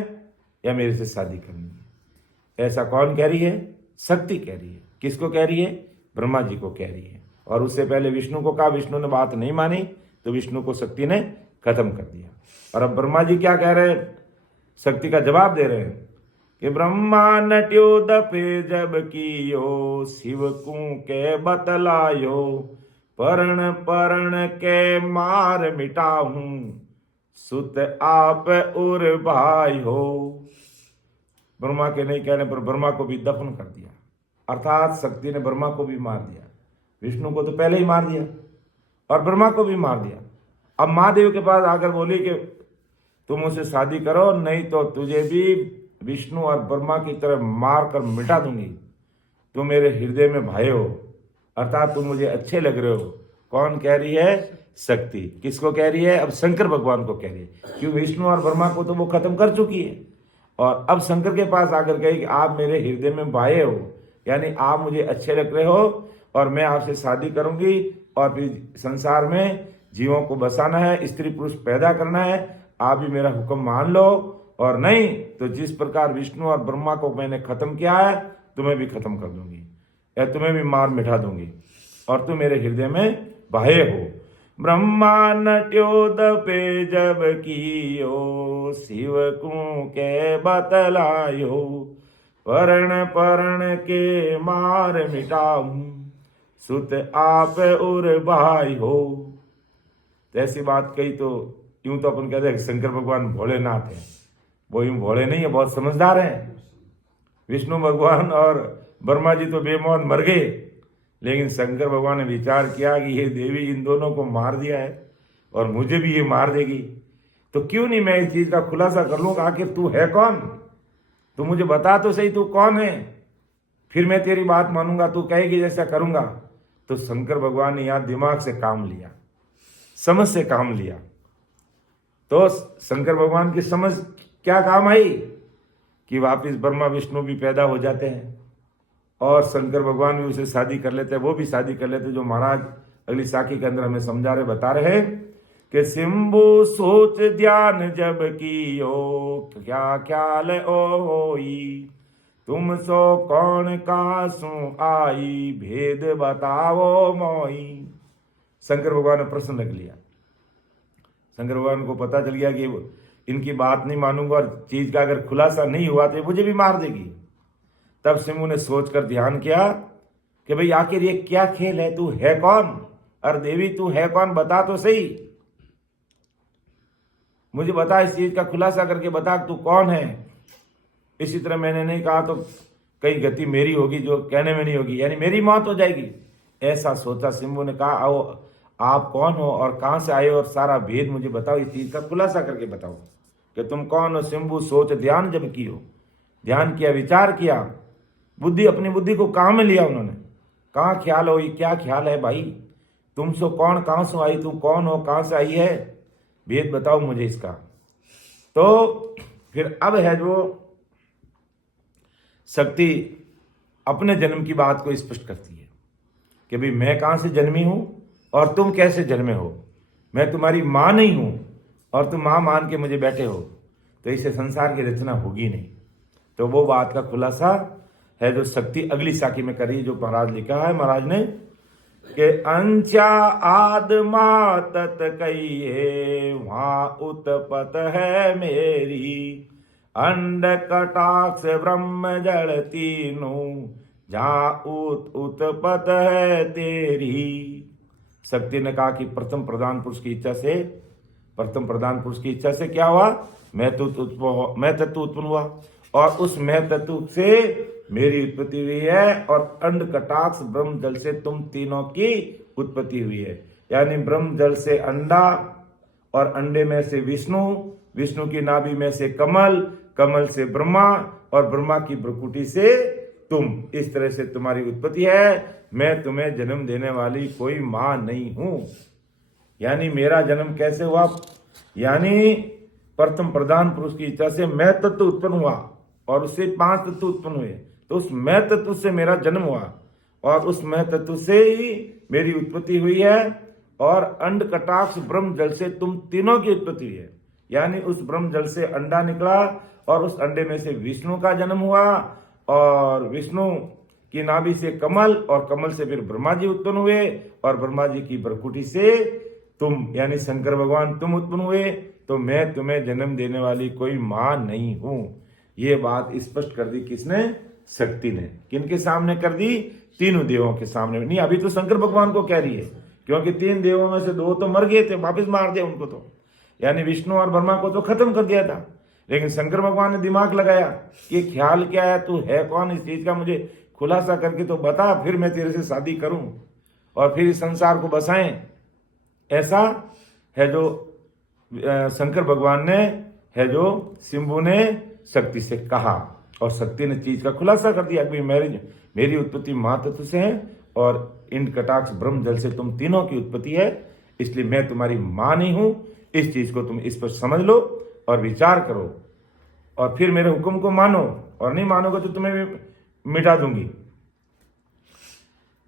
या मेरे से शादी करनी है। ऐसा कौन कह रही है? शक्ति कह रही है। किसको कह रही है? ब्रह्मा जी को कह रही है। और उससे पहले विष्णु को कहा, विष्णु ने बात नहीं मानी तो विष्णु को शक्ति ने खत्म कर दिया। और अब ब्रह्मा जी क्या कह रहे हैं? शक्ति का जवाब दे रहे हैं कि ब्रह्मा नट्यो दपे जब कियो, शिव को के बतलायो, परण परण के मार मिटाहूं, सुत आप उर भाई हो। ब्रह्मा के नहीं कहने पर ब्रह्मा को भी दफन कर दिया, अर्थात शक्ति ने ब्रह्मा को भी मार दिया। विष्णु को तो पहले ही मार दिया और ब्रह्मा को भी मार दिया। अब महादेव के पास आकर बोली कि तुम मुझसे शादी करो, नहीं तो तुझे भी विष्णु और ब्रह्मा की तरह मार कर मिटा दूंगी। तुम मेरे हृदय में भाई हो, अर्थात तुम मुझे अच्छे लग रहे हो। कौन कह रही है? शक्ति। किसको कह रही है? अब शंकर भगवान को कह रही है, क्यों? विष्णु और ब्रह्मा को तो वो खत्म कर चुकी है। और अब शंकर के पास आकर कही कि आप मेरे हृदय में भाई हो, यानी आप मुझे अच्छे लग रहे हो और मैं आपसे शादी करूंगी, और फिर संसार में जीवों को बसाना है, स्त्री पुरुष पैदा करना है। आप भी मेरा हुक्म मान लो, और नहीं तो जिस प्रकार विष्णु और ब्रह्मा को मैंने खत्म किया है तुम्हें भी खत्म कर दूंगी, या तुम्हें भी मार मिटा दूंगी, और तुम मेरे हृदय में भाई हो। ब्रह्मा नट्यो दपे जब कियो, शिव को के बतलायो, परण परण के मार मिटाऊं, सुत आप उर भाई हो। तो ऐसी बात कही तो यूं तो अपन कहते हैं शंकर भगवान भोलेनाथ है, वो यूं भोले नहीं है, बहुत समझदार हैं। विष्णु भगवान और ब्रह्मा जी तो बेमौत मर गए, लेकिन शंकर भगवान ने विचार किया कि ये देवी इन दोनों को मार दिया है और मुझे भी ये मार देगी, तो क्यों नहीं मैं इस चीज का खुलासा कर लूं कि आखिर तू है कौन, तू मुझे बता तो सही तू कौन है, फिर मैं तेरी बात मानूंगा, तू कहेगी जैसा करूंगा। तो शंकर भगवान ने यहाँ दिमाग से काम लिया, समझ से काम लिया। तो शंकर भगवान की समझ क्या काम आई कि वापिस ब्रह्मा विष्णु भी पैदा हो जाते हैं और शंकर भगवान भी उसे शादी कर लेते हैं, वो भी शादी कर लेते हैं। जो महाराज अगली साखी के अंदर हमें समझा रहे, बता रहे हैं कि सिंबु सोच ध्यान जब कियो, क्या ख्याल ओ होई, तुम सो कौन कासु आई, भेद बताओ मोई। शंकर भगवान ने प्रश्न रख लिया। शंकर भगवान को पता चल गया कि इनकी बात नहीं मानूंगा और चीज का अगर खुलासा नहीं हुआ तो मुझे भी मार देगी। तब सिंबु ने सोचकर ध्यान किया कि भाई आखिर ये क्या खेल है, तू है कौन? अरे देवी तू है कौन, बता तो सही, मुझे बता, इस चीज का खुलासा करके बता तू कौन है। इसी तरह मैंने नहीं कहा तो कई गति मेरी होगी जो कहने में नहीं होगी, यानी मेरी मौत हो जाएगी। ऐसा सोचा सिंबु ने कहा, आओ आप कौन हो और कहां से आए हो और सारा भेद मुझे बताओ, इस चीज का खुलासा करके बताओ। कि तुम कौन हो शंभु, सोच ध्यान जब कियो। ध्यान किया, विचार किया, बुद्धि, अपनी बुद्धि को काम में लिया उन्होंने। कहाँ ख्याल हो, ये क्या ख्याल है भाई, तुम सो कौन, कहाँ से आई, तुम कौन हो, कहाँ से आई है, भेद बताओ मुझे इसका। तो फिर अब है जो शक्ति अपने जन्म की बात को स्पष्ट करती है कि भाई मैं कहाँ से जन्मी हूं और तुम कैसे जन्मे हो। मैं तुम्हारी माँ नहीं हूं और तुम माँ मान के मुझे बैठे हो, तो इससे संसार की रचना होगी नहीं। तो वो बात का खुलासा है जो शक्ति अगली साखी में करी, जो महाराज लिखा है महाराज ने कि अंचा आदमा तत कहिए वहां उत्पत है मेरी, अंड कटाक्ष ब्रह्म जड़ तीनों जहां उत्पत है तेरी। शक्ति ने कहा कि प्रथम प्रधान पुरुष की इच्छा से, प्रथम प्रधान पुरुष की इच्छा से क्या हुआ, मैं तत्व उत्पन्न हुआ और उस मैं तत्व से मेरी उत्पत्ति हुई है, और अंड कटाक्ष ब्रह्म जल से तुम तीनों की उत्पत्ति हुई है। यानी ब्रह्म जल से अंडा और अंडे में से विष्णु, विष्णु की नाभि में से कमल, कमल से ब्रह्मा और ब्रह्मा की भ्रुकुटी से तुम। इस तरह से तुम्हारी उत्पत्ति है। मैं तुम्हें जन्म देने वाली कोई मां नहीं हूं। यानी मेरा जन्म कैसे हुआ, यानी प्रथम प्रधान पुरुष की इच्छा से मैं तत्व उत्पन्न हुआ और उससे 5 तत्व उत्पन्न हुए, तो उस मैं तत्व से मेरा जन्म हुआ और उस मैं तत्व से ही मेरी उत्पत्ति हुई है। और अंड कटाक्ष ब्रह्म जल से तुम तीनों की उत्पत्ति हुई है। यानी उस ब्रह्म जल से अंडा निकला और उस अंडे में से विष्णु का जन्म हुआ और विष्णु की नाभि से कमल और कमल से फिर ब्रह्मा जी उत्पन्न हुए और ब्रह्मा जी की भ्रुकुटी से तुम यानी शंकर भगवान तुम उत्पन्न हुए। तो मैं तुम्हें जन्म देने वाली कोई मां नहीं हूं। ये बात स्पष्ट कर दी किसने, शक्ति ने। किनके सामने कर दी, तीनों देवों के सामने। नहीं, अभी तो शंकर भगवान को कह रही है, क्योंकि 3 देवों में से 2 तो मर गए थे, वापिस मार दिया उनको। तो यानी विष्णु और ब्रह्मा को तो खत्म कर दिया था, लेकिन शंकर भगवान ने दिमाग लगाया कि ख्याल क्या है, तू है कौन, इस चीज का मुझे खुलासा करके तो बता, फिर मैं तेरे से शादी करूं और फिर इस संसार को बसाएं। ऐसा है जो शंकर भगवान ने, है जो शंभु ने शक्ति से कहा और शक्ति ने चीज का खुलासा कर दिया कि मेरी उत्पत्ति मां तत्व से है और इंड कटाक्ष ब्रह्म जल से तुम तीनों की उत्पत्ति है, इसलिए मैं तुम्हारी मां नहीं हूं। इस चीज को तुम इस पर समझ लो और विचार करो और फिर मेरे हुक्म को मानो, और नहीं मानोगे तो तुम्हें भी मिटा दूंगी।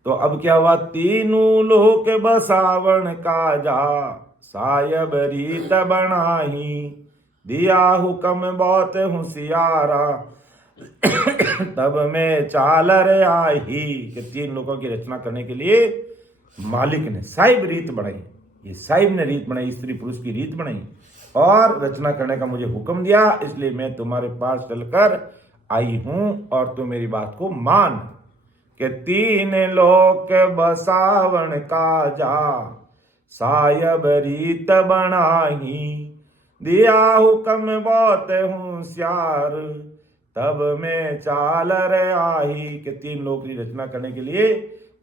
तो अब क्या हुआ, तीनों लोक बसावण काजा सायब रीत बनाही, दिया हुक्म बहुत होशियारा तब मैं चाल रे आई। कि 3 लोगों की रचना करने के लिए मालिक ने साहिब रीत बनाई, ये साहिब ने रीत बनाई, स्त्री पुरुष की रीत बनाई और रचना करने का मुझे हुक्म दिया, इसलिए मैं तुम्हारे पास चलकर आई हूं और तुम मेरी बात को मान। कि 3 लोक बसावण काजा सायब रीत बनाही, दिया हुक्म बहुत होशियार तब मैं चाल रे आई। कि 3 लोक की रचना करने के लिए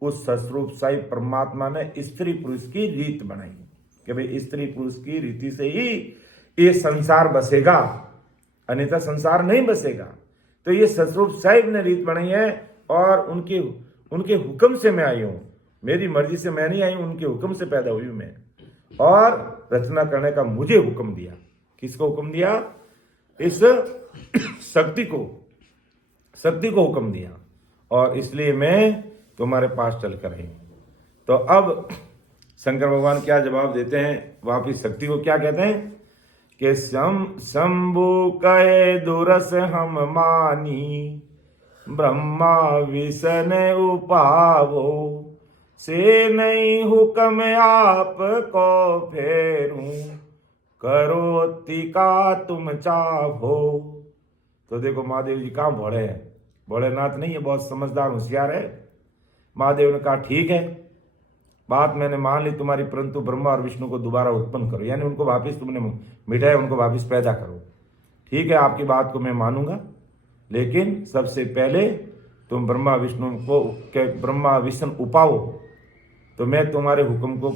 उस सस्वरूप साई परमात्मा ने स्त्री पुरुष की रीत बनाई कि भाई स्त्री पुरुष की रीति से ही ये संसार बसेगा, अन्यथा संसार नहीं बसेगा। तो ये सस्वरूप साहिब ने रीत बनाई है और उनके हुक्म से मैं आई हूं, मेरी मर्जी से मैं नहीं आई हूं, उनके हुक्म से पैदा हुई हूं मैं, और रचना करने का मुझे हुक्म दिया। किसको हुक्म दिया, इस शक्ति को हुक्म दिया, और इसलिए मैं तुम्हारे पास चलकर आई। तो अब शंकर भगवान क्या जवाब देते हैं, वापिस शक्ति को क्या कहते हैं कि शंभु कहे दुरस हम मानी, ब्रह्मा विष्ण उपावो, से नहीं हुक्म आप को फेरूं, करो तिका तुम चाहो। तो देखो महादेव जी कहाँ भोले हैं, भोलेनाथ नहीं है, बहुत समझदार होशियार है। महादेव ने कहा ठीक है, बात मैंने मान ली तुम्हारी, परंतु ब्रह्मा और विष्णु को दोबारा उत्पन्न करो, यानी उनको वापस तुमने मिटाया, उनको वापस पैदा करो। ठीक है, आपकी बात को मैं मानूंगा, लेकिन सबसे पहले तुम ब्रह्मा विष्णु उपाओ। तो मैं तुम्हारे हुक्म को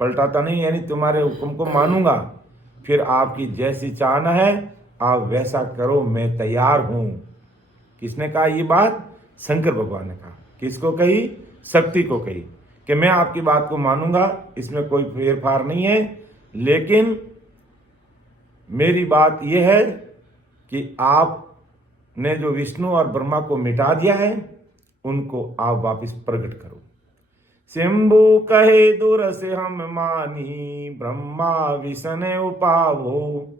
पलटाता नहीं, यानी तुम्हारे हुक्म को मानूंगा, फिर आपकी जैसी चाहना है आप वैसा करो, मैं तैयार हूं। किसने कहा ये बात? शंकर भगवान ने कहा। किसको कही? शक्ति को कही कि मैं आपकी बात को मानूंगा, इसमें कोई फेरफार नहीं है, लेकिन मेरी बात यह है कि आपने जो विष्णु और ब्रह्मा को मिटा दिया है, उनको आप वापस प्रकट करो। शंभु कहे दुरस हम मानी, ब्रह्मा विष्ण उपावो,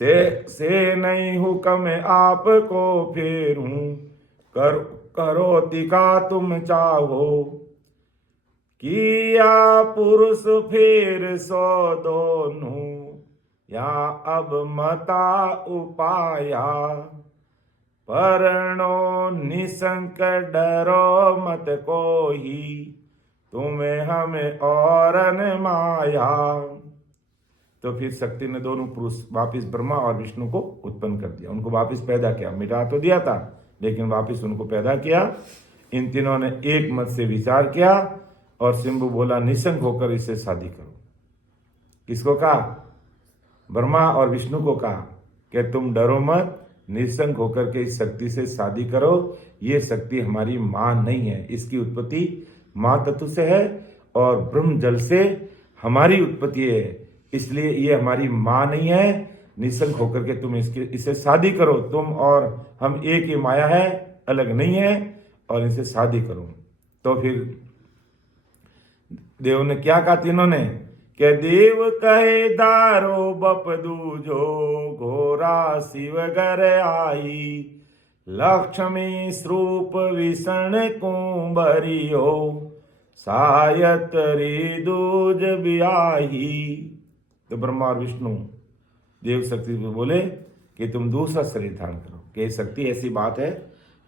से नहीं हुक्म आपको फेरूं, करो तिका तुम चाहो, किया पुरुष फेर सो दोनों, या अब मता उपाया, परनो निसंक डरो मत कोई, तुम्हें हमें और न माया। तो फिर शक्ति ने दोनों पुरुष वापिस ब्रह्मा और विष्णु को उत्पन्न कर दिया, उनको वापिस पैदा किया। मिटा तो दिया था, लेकिन वापिस उनको पैदा किया। इन तीनों ने एक मत से विचार किया और शंभु बोला निसंक होकर इससे शादी करो। किसको कहा? ब्रह्मा और विष्णु को कहा कि तुम डरो मत, निसंक होकर के इस शक्ति से शादी करो। ये शक्ति हमारी मां नहीं है, इसकी उत्पत्ति मां तत्व से है और ब्रह्म जल से हमारी उत्पत्ति है, इसलिए ये हमारी मां नहीं है। निसंक होकर के तुम इससे शादी करो, तुम और हम एक ही माया है, अलग नहीं है, और इसे शादी करो। तो फिर देव ने क्या कहा? तीनों ने कि देव कहे दारो बप दूजो, घोरा शिव घर आई, लक्ष्मी स्वरूप विष्ण कुंभरियो, सायत दूज ब्याही। तो ब्रह्मा और विष्णु देव शक्ति को बोले कि तुम दूसरा शरीर धारण करो, कि शक्ति ऐसी बात है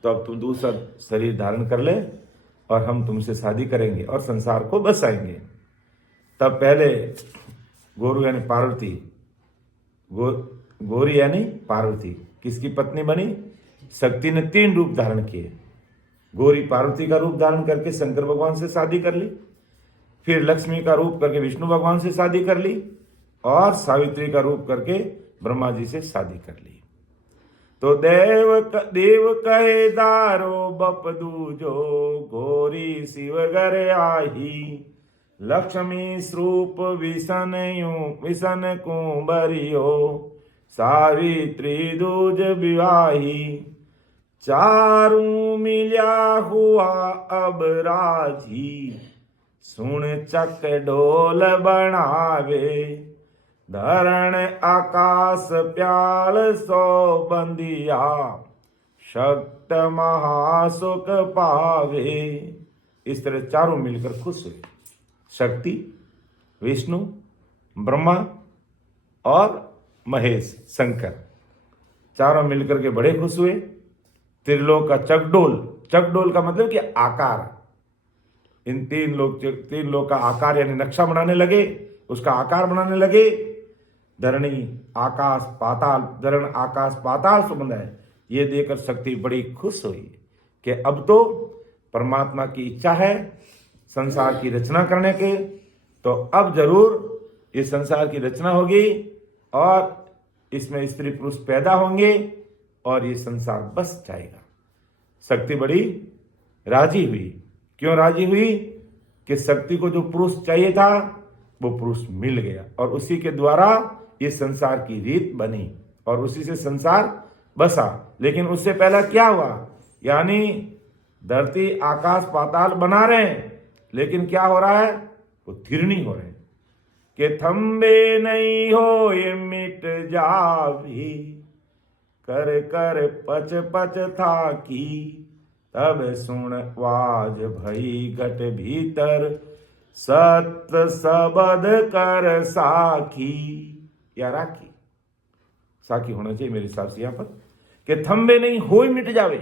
तो अब तुम दूसरा शरीर धारण कर ले और हम तुमसे शादी करेंगे और संसार को बसाएंगे। तब पहले गोरु यानी पार्वती, गौरी यानी पार्वती किसकी पत्नी बनी? शक्ति ने 3 रूप धारण किए। गौरी पार्वती का रूप धारण करके शंकर भगवान से शादी कर ली, फिर लक्ष्मी का रूप करके विष्णु भगवान से शादी कर ली, और सावित्री का रूप करके ब्रह्मा जी से शादी कर ली। तो देव कहे दारो बप दूजो, गौरी शिव घर आही, लक्ष्मी स्वरूप विष्ण कुंभरियो, सावित्री दूज विवाही, चारू मिल्या हुआ अब राजी, सुन चक ढोल बनावे, धरण आकाश प्याल सो बंदिया, शक्त महासुख पावे। इस तरह चारों मिलकर खुश हुए, शक्ति, विष्णु, ब्रह्मा और महेश शंकर, चारों मिलकर के बड़े खुश हुए। त्रिलोक का चकडोल, चकडोल का मतलब कि आकार, इन तीन लोग का आकार यानी नक्शा बनाने लगे, उसका आकार बनाने लगे। धरणी आकाश पाताल, धरण आकाश पाताल संबंध है, ये देखकर शक्ति बड़ी खुश हुई कि अब तो परमात्मा की इच्छा है संसार की रचना करने के, तो अब जरूर इस संसार की रचना होगी और इसमें स्त्री पुरुष पैदा होंगे और ये संसार बस जाएगा। शक्ति बड़ी राजी हुई। क्यों राजी हुई? कि शक्ति को जो पुरुष चाहिए था वो पुरुष मिल गया और उसी के द्वारा ये संसार की रीत बनी और उसी से संसार बसा। लेकिन उससे पहला क्या हुआ? यानी धरती आकाश पाताल बना रहे हैं, लेकिन क्या हो रहा है? वो थिरनी हो रहे हैं कि थम्बे नहीं हो ये मिट जावी, कर कर पच पच था की, तब सुन वाज भई घट भीतर, सत सबद कर साखी, या राखी, साखी होना चाहिए मेरे हिसाब से यहां पर, कि थम्बे नहीं होई मिट जावे,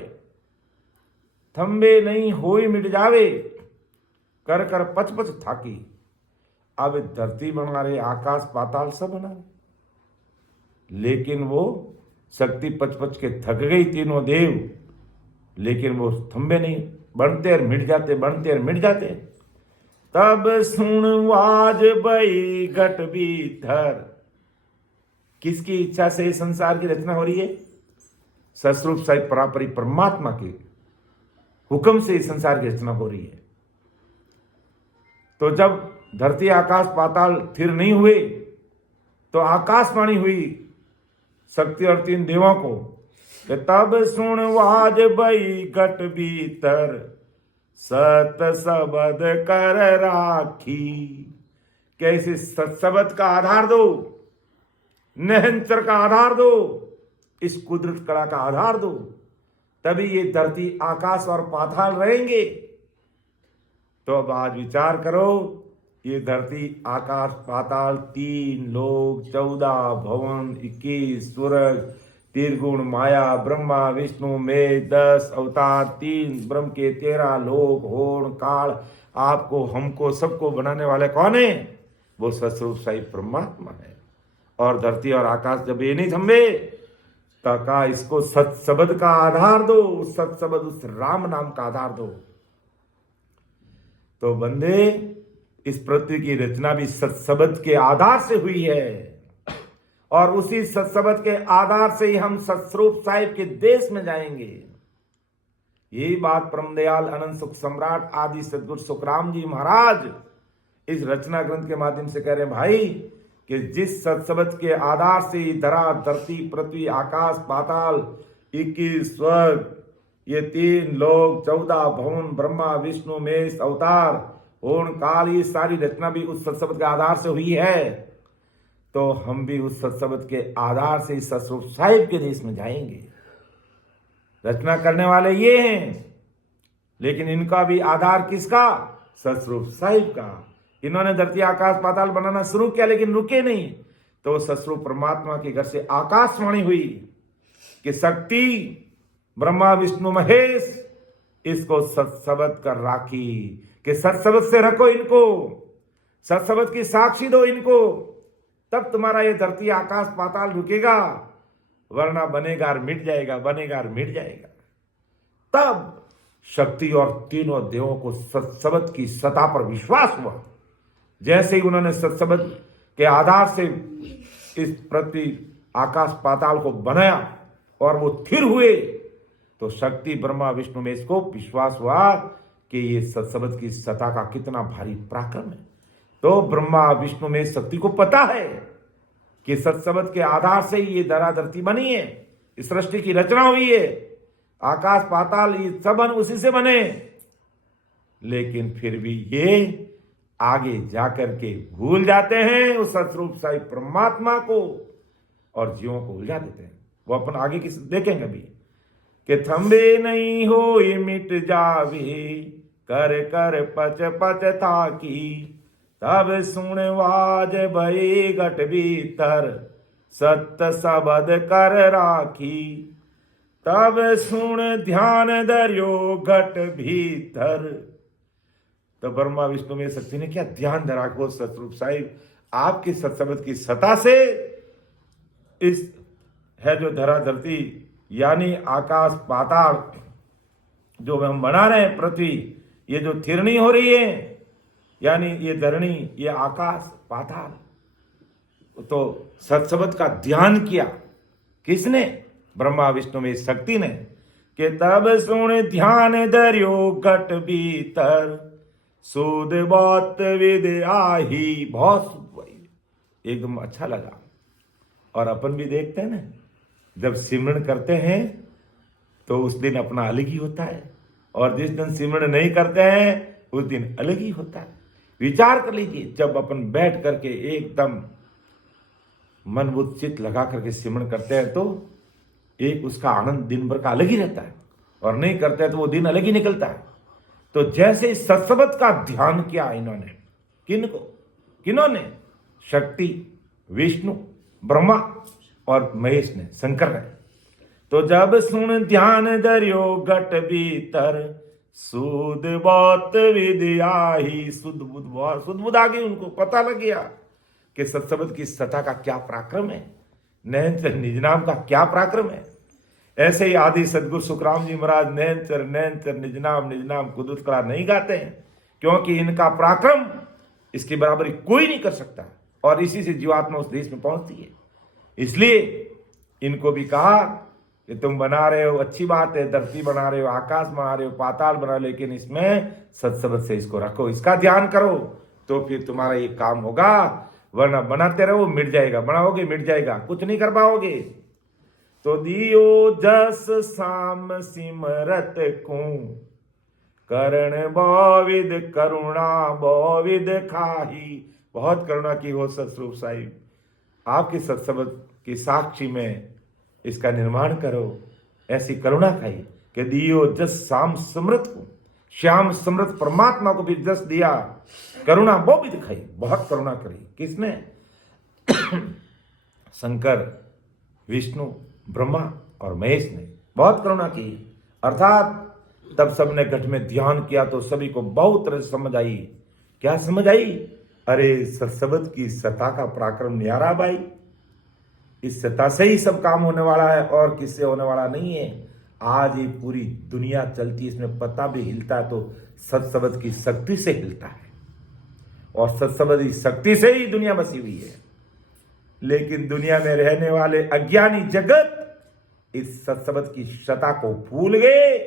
थम्बे नहीं होई मिट जावे, कर कर पच पच थाकी। अब धरती बना रहे, आकाश पाताल सब बना रहे, लेकिन वो शक्ति पच पच के थक गई, तीनों देव, लेकिन वो थम्बे नहीं, बनते और मिट जाते, बनते और मिट जाते। तब सुन वाज बई घट भीतर, किसकी इच्छा से इस संसार की रचना हो रही है? सस्वरूप साहिब परापरी परमात्मा के हुक्म से इस संसार की रचना हो रही है। तो जब धरती आकाश पाताल स्थिर नहीं हुए तो आकाशवाणी हुई शक्ति और तीन देवों को कि तब सुन वाज बई घट भीतर सत शब्द कर राखी। कैसे सत शब्द का आधार दो, निरंतर का आधार दो, इस कुदरत कला का आधार दो, तभी ये धरती आकाश और पाताल रहेंगे। तो अब आज विचार करो, ये धरती आकाश पाताल 3 लोक 14 भवन 21 स्वर्ग त्रिगुण माया ब्रह्मा विष्णु में 10 अवतार 3 ब्रह्म के 13 लोक होण काल, आपको हमको सबको बनाने वाले कौन है? वो सस्वरूप साहिब परमात्मा है। और धरती और आकाश जब ये नहीं थमे तो का इसको सत शब्द का आधार दो, उस सत शब्द उस राम नाम का आधार दो। तो बंदे इस पृथ्वी की रचना भी सत शब्द के आधार से हुई है और उसी सत शब्द के आधार से ही हम सतस्वरूप साहिब के देश में जाएंगे। यही बात परम दयाल अनंत सुख सम्राट आदि सदगुरु सुखराम जी महाराज इस रचना ग्रंथ के माध्यम से कह रहे हैं भाई कि जिस सत शब्द के आधार से ही धरा धरती पृथ्वी आकाश पाताल 21 स्वर्ग ये 3 लोक 14 भवन ब्रह्मा विष्णु महेश अवतार होण काल, ये सारी रचना भी उस सत शब्द के आधार से हुई है। तो हम भी उस सत शब्द के आधार से इस सतस्वरूप साहिब के देश में जाएंगे। रचना करने वाले ये हैं, लेकिन इनका भी आधार किसका? सतस्वरूप साहिब का। इन्होंने धरती आकाश पाताल बनाना शुरू किया लेकिन रुके नहीं। तो सतस्वरूप परमात्मा के घर से आकाशवाणी हुई कि शक्ति ब्रह्मा विष्णु महेश इसको सत शब्द कर राखी, कि सत शब्द से रखो इनको, सत शब्द की साक्षी दो इनको, तब तुम्हारा ये धरती आकाश पाताल रुकेगा, वरना बनेगा और मिट जाएगा, बनेगा और मिट जाएगा। तब शक्ति और तीनों देवों को सत शब्द की सत्ता पर विश्वास हुआ। जैसे ही उन्होंने सत शब्द के आधार से इस पृथ्वी आकाश पाताल को बनाया और वो स्थिर हुए, तो शक्ति ब्रह्मा विष्णु में इसको विश्वास हुआ कि ये सत शब्द की सत्ता का कितना भारी पराक्रम है। तो ब्रह्मा विष्णु में शक्ति को पता है कि सत शब्द के आधार से ही ये धरा धरती बनी है, इस सृष्टि की रचना हुई है, आकाश पाताल ये सब उसी से बने। लेकिन फिर भी ये आगे जाकर के भूल जाते हैं उस सतस्वरूप साहिब परमात्मा को और जीवों को उलझा देते हैं। वो अपन आगे किस देखेंगे अभी कि थम्बे नहीं हो ये मिट जावे कर कर पच पच ताकी, तब सुन वाज भई घट भीतर सत्य शब्द कर राखी, तब सुन ध्यान धर्यो घट भीतर। तो ब्रह्मा विष्णु में शक्ति ने क्या ध्यान धरा को सतस्वरूप साहिब आपके सत शब्द की सत्ता से इस है जो धरा धरती यानी आकाश पाताल जो हम बना रहे हैं पृथ्वी, ये जो स्थिर नहीं हो रही है, यानी ये धरणी ये आकाश पाताल, तो सत शब्द का ध्यान किया किसने? ब्रह्मा विष्णु में शक्ति ने, कि तब सुन ध्यान धर्यो घट भीतर सुध बात विद आही। बहुत एकदम अच्छा लगा। और अपन भी देखते हैं ना, जब सिमरन करते हैं तो उस दिन अपना अलग ही होता है, और जिस दिन सिमरन नहीं करते हैं उस दिन अलग ही होता है। विचार कर लीजिए, जब अपन बैठ करके एकदम मन बुद्ध चित्त लगा करके सिमरन करते हैं तो एक उसका आनंद दिन भर का अलग ही रहता है, और नहीं करते हैं तो वो दिन अलग ही निकलता है। तो जैसे सत शब्द का ध्यान किया इन्होंने, किनको? किन्होंने? शक्ति विष्णु ब्रह्मा और महेश ने, शंकर ने। तो जब सुन ध्यान धर्यो घट भीतर सुध बात विद्याही, शुद्ध बुद्ध आ गई, उनको पता लग गया कि सत शब्द की सत्ता का क्या पराक्रम है, नैनचर निज नाम का क्या पराक्रम है। ऐसे ही आदि सदगुरु सुखराम जी महाराज नैनचर नैनचर निज नाम कुदरत कला नहीं गाते हैं, क्योंकि इनका पराक्रम इसकी बराबरी कोई नहीं कर सकता, और इसी से जीवात्मा उस देश में पहुंचती है। इसलिए इनको भी कहा कि तुम बना रहे हो, अच्छी बात है, धरती बना रहे हो, आकाश बना रहे हो, पाताल बना रहे हो, लेकिन इसमें सत्सबद से इसको रखो, इसका ध्यान करो, तो फिर तुम्हारा ये काम होगा। वरना बनाते रहो, मिट जाएगा, बनाओगे मिट जाएगा, कुछ नहीं कर पाओगे। तो दियो जस साम सिमरत को, करण बहुविध करुणा बहुविध खाही। बहुत करुणा की हो सतस्वरूप साहिब, आपके सत्सबद की साक्षी में इसका निर्माण करो। ऐसी करुणा खाई कि दियो जस श्याम समृत को, श्याम समृत परमात्मा को भी जस दिया, करुणा वो भी दिखाई, बहुत करुणा करी। किसने? शंकर, विष्णु, ब्रह्मा और महेश ने बहुत करुणा की। अर्थात तब सबने घट में ध्यान किया तो सभी को बहुत तरह समझ आई। क्या समझ आई? अरे सत्सबद की सत्ता का पराक्रम न्यारा भाई, इस सत्ता से ही सब काम होने वाला है और किससे होने वाला नहीं है। आज ये पूरी दुनिया चलती, इसमें पता भी हिलता है तो सत्सबद की शक्ति से हिलता है, और सत्सबद की शक्ति से ही दुनिया बसी हुई है। लेकिन दुनिया में रहने वाले अज्ञानी जगत इस सत्सबद की सत्ता को भूल गए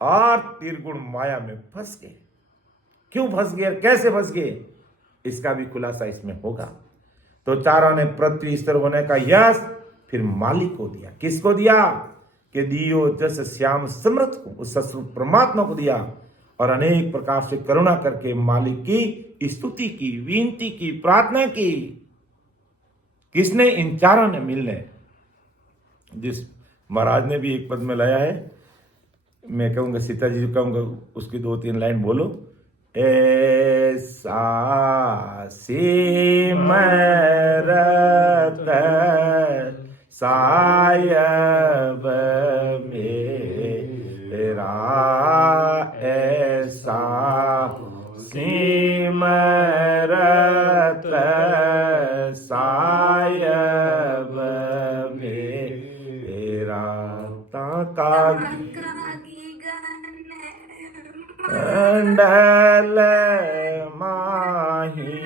और त्रिगुण माया में फंस गए। क्यों फंस गए, कैसे फंस गए, इसका भी खुलासा इसमें होगा। तो चारों ने पृथ्वी स्तर होने का यश फिर मालिक को दिया। किसको दिया? कि दियो जस श्याम समृत को, उस सस्वरूप परमात्मा को दिया, और अनेक प्रकार से करुणा करके मालिक की स्तुति की, विनती की, प्रार्थना की। किसने? इन चारों ने मिलने। जिस महाराज ने भी एक पद में लाया है, मैं कहूंगा सीता जी को कहूंगा, उसकी 2-3 लाइन बोलो। ऐसा सिमरत सायब मेरा, ऐसा सिमरत सायब मेरा, ताका मंडल माही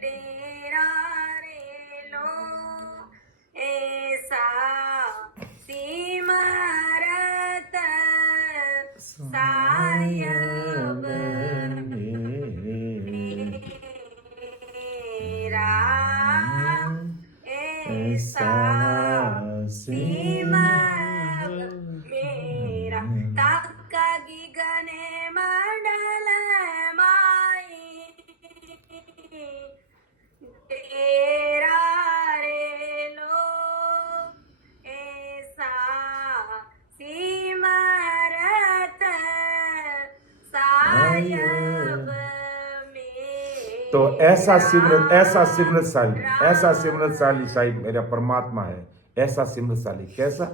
डेरा रे लो, ऐसा सिमरत सायब मेरा, ऐसा ताका गिगने मंडल माई तेरा रे लो, ऐसा सिमरत सायब में। तो ऐसा सिमरतशाली साहिब मेरा परमात्मा है। ऐसा सिमरतशाली कैसा?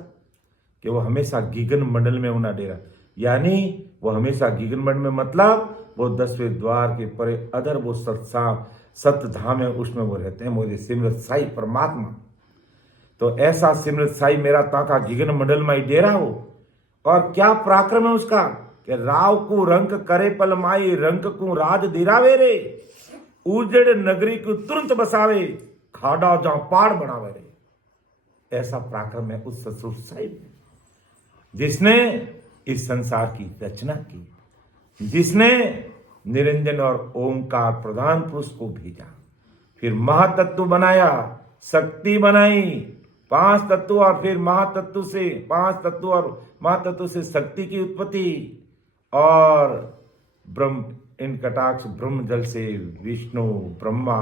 कि वो हमेशा गीगन मंडल में होना डेरा, यानी वो हमेशा गीगन मंडल में, मतलब वो 10वें द्वार के परे अदर वो सत्य धाम है, उसमें वो रहते हैं मोरे सिमरत साई परमात्मा। तो ऐसा सिमरत साई मेरा ताका गीगन मंडल में ही डेरा हो। और क्या पराक्रम है उसका? कि राव को रंक करे पल माई, रंक को राज दिरावे रे, उजड़ नगरी को तुरंत बसावे, खाड़ा जहां पहाड़ बनावे रे। ऐसा पराक्रम है उस ससुर साहिब जिसने इस संसार की रचना की, जिसने निरंजन और ओंकार प्रधान पुरुष को भेजा, फिर महातत्व बनाया, शक्ति बनाई, 5 तत्व, और फिर महातत्व से 5 तत्व और महातत्व से शक्ति की उत्पत्ति, और ब्रह्म इन कटाक्ष ब्रह्म जल से विष्णु, ब्रह्मा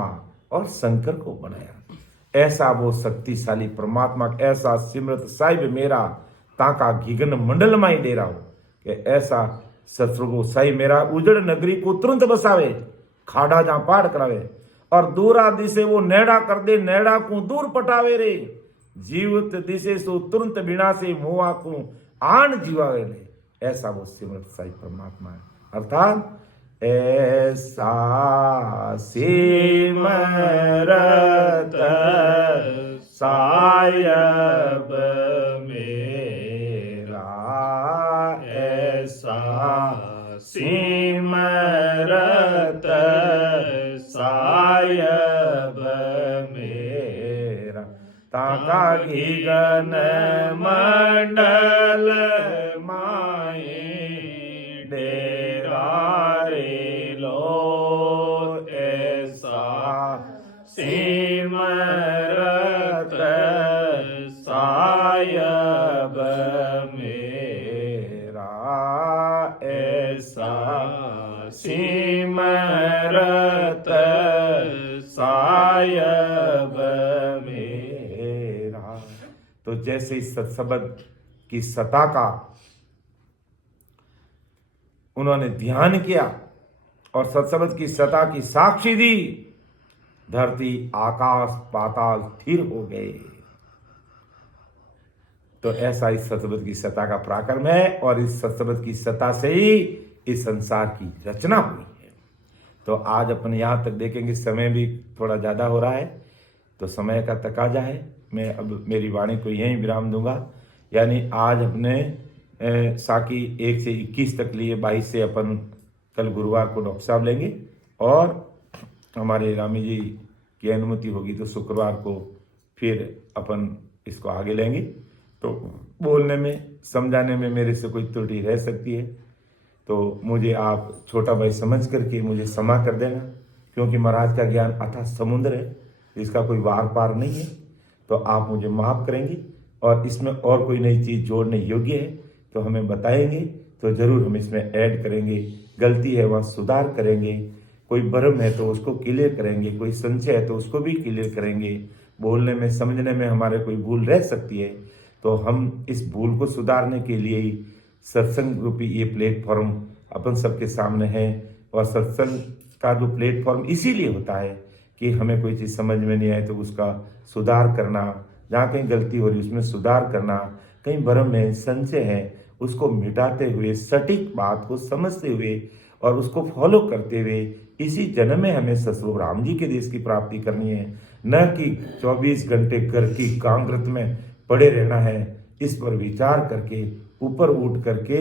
और शंकर को बनाया। ऐसा वो शक्तिशाली परमात्मा, ऐसा सिमरत साहिब मेरा ताका घिगन मंडल माई डेरा हो। कि ऐसा सत्सुगो साहिब मेरा उजड़ नगरी को तुरंत बसावे, खाड़ा जहां पहाड़ करावे, और दूरा दिशे वो नेड़ा कर दे, नेड़ा को दूर पटावे रे, जीवत दिशे सो तुरंत बिना से मुआ को आन जीवावे रे। ऐसा वो सिमरत साहिब परमात्मा है। अर्थात ऐसा सिमरत सायब मेरा, ऐसा सिमरत सायब मंडल माए डेरा रे लो ऐसा सिमरत सायब मेरा ऐसा सिमरत सायब मेरा। तो जैसे इस सत्सबद की सता का उन्होंने ध्यान किया और सत्सबद की सता की साक्षी दी, धरती आकाश पाताल स्थिर हो गए। तो ऐसा इस सत्सबद की सता का पराक्रम है और इस सत्सबद की सता से ही इस संसार की रचना हुई है। तो आज अपन यहां तक देखेंगे, समय भी थोड़ा ज्यादा हो रहा है तो समय का तकाजा है। मैं अब मेरी वाणी को यहीं विराम दूंगा। यानी आज अपने साकी 1 से 21 तक लिए, 22 से अपन कल गुरुवार को डॉक्टर साहब लेंगे और हमारे रामी जी की अनुमति होगी तो शुक्रवार को फिर अपन इसको आगे लेंगे। तो बोलने में समझाने में मेरे से कोई त्रुटि रह सकती है तो मुझे आप छोटा भाई समझ करके मुझे क्षमा कर देना, क्योंकि महाराज का ज्ञान अथाह समुद्र है, इसका कोई वार पार नहीं है। तो आप मुझे माफ करेंगे और इसमें और कोई नई चीज़ जोड़ने योग्य है तो हमें बताएंगे, तो ज़रूर हम इसमें ऐड करेंगे। गलती है वहाँ सुधार करेंगे, कोई भ्रम है तो उसको क्लियर करेंगे, कोई संशय है तो उसको भी क्लियर करेंगे। बोलने में समझने में हमारे कोई भूल रह सकती है तो हम इस भूल को सुधारने के लिए ही सत्संग रूपी ये प्लेटफॉर्म अपन सबके सामने है। और सत्संग का जो प्लेटफॉर्म इसीलिए होता है कि हमें कोई चीज़ समझ में नहीं आए तो उसका सुधार करना, जहाँ कहीं गलती हो रही उसमें सुधार करना, कहीं भ्रम है संशय है उसको मिटाते हुए, सटीक बात को समझते हुए और उसको फॉलो करते हुए इसी जन्म में हमें ससुर राम जी के देश की प्राप्ति करनी है, न कि 24 घंटे घर की कांग्रत में पड़े रहना है। इस पर विचार करके ऊपर उठ करके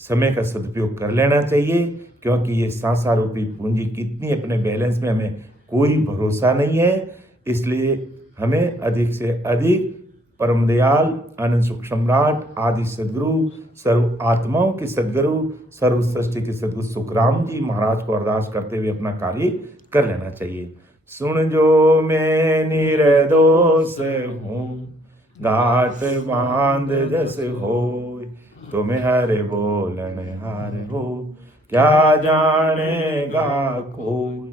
समय का सदुपयोग कर लेना चाहिए, क्योंकि ये सांसार रूपी पूंजी कितनी अपने बैलेंस में हमें कोई भरोसा नहीं है। इसलिए हमें अधिक से अधिक परम दयाल आनंद सुख सम्राट आदि सदगुरु, सर्व आत्माओं के सदगुरु, सर्व सृष्टि के सदगुरु सुखराम जी महाराज को अरदास करते हुए अपना कार्य कर लेना चाहिए। सुन जो मैं निर्दोष हूँ, गात बांध जस हो, तुम्हें हरे बोलन हार हो, क्या जानेगा कोई।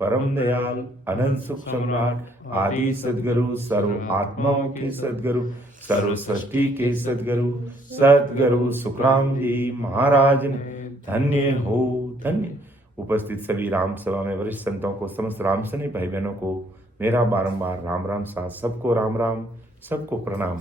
परम दयाल अनंत सुख सम्राट आदि सदगुरु, सर्व आत्माओं के सदगुरु, सर्व सृष्टि के सदगुरु, सदगुरु सुखराम जी महाराज ने धन्य हो धन्य। उपस्थित सभी राम सभा में वरिष्ठ संतों को, समस्त राम सने भाई बहनों को मेरा बारंबार राम राम साथ, सबको राम राम, सबको प्रणाम।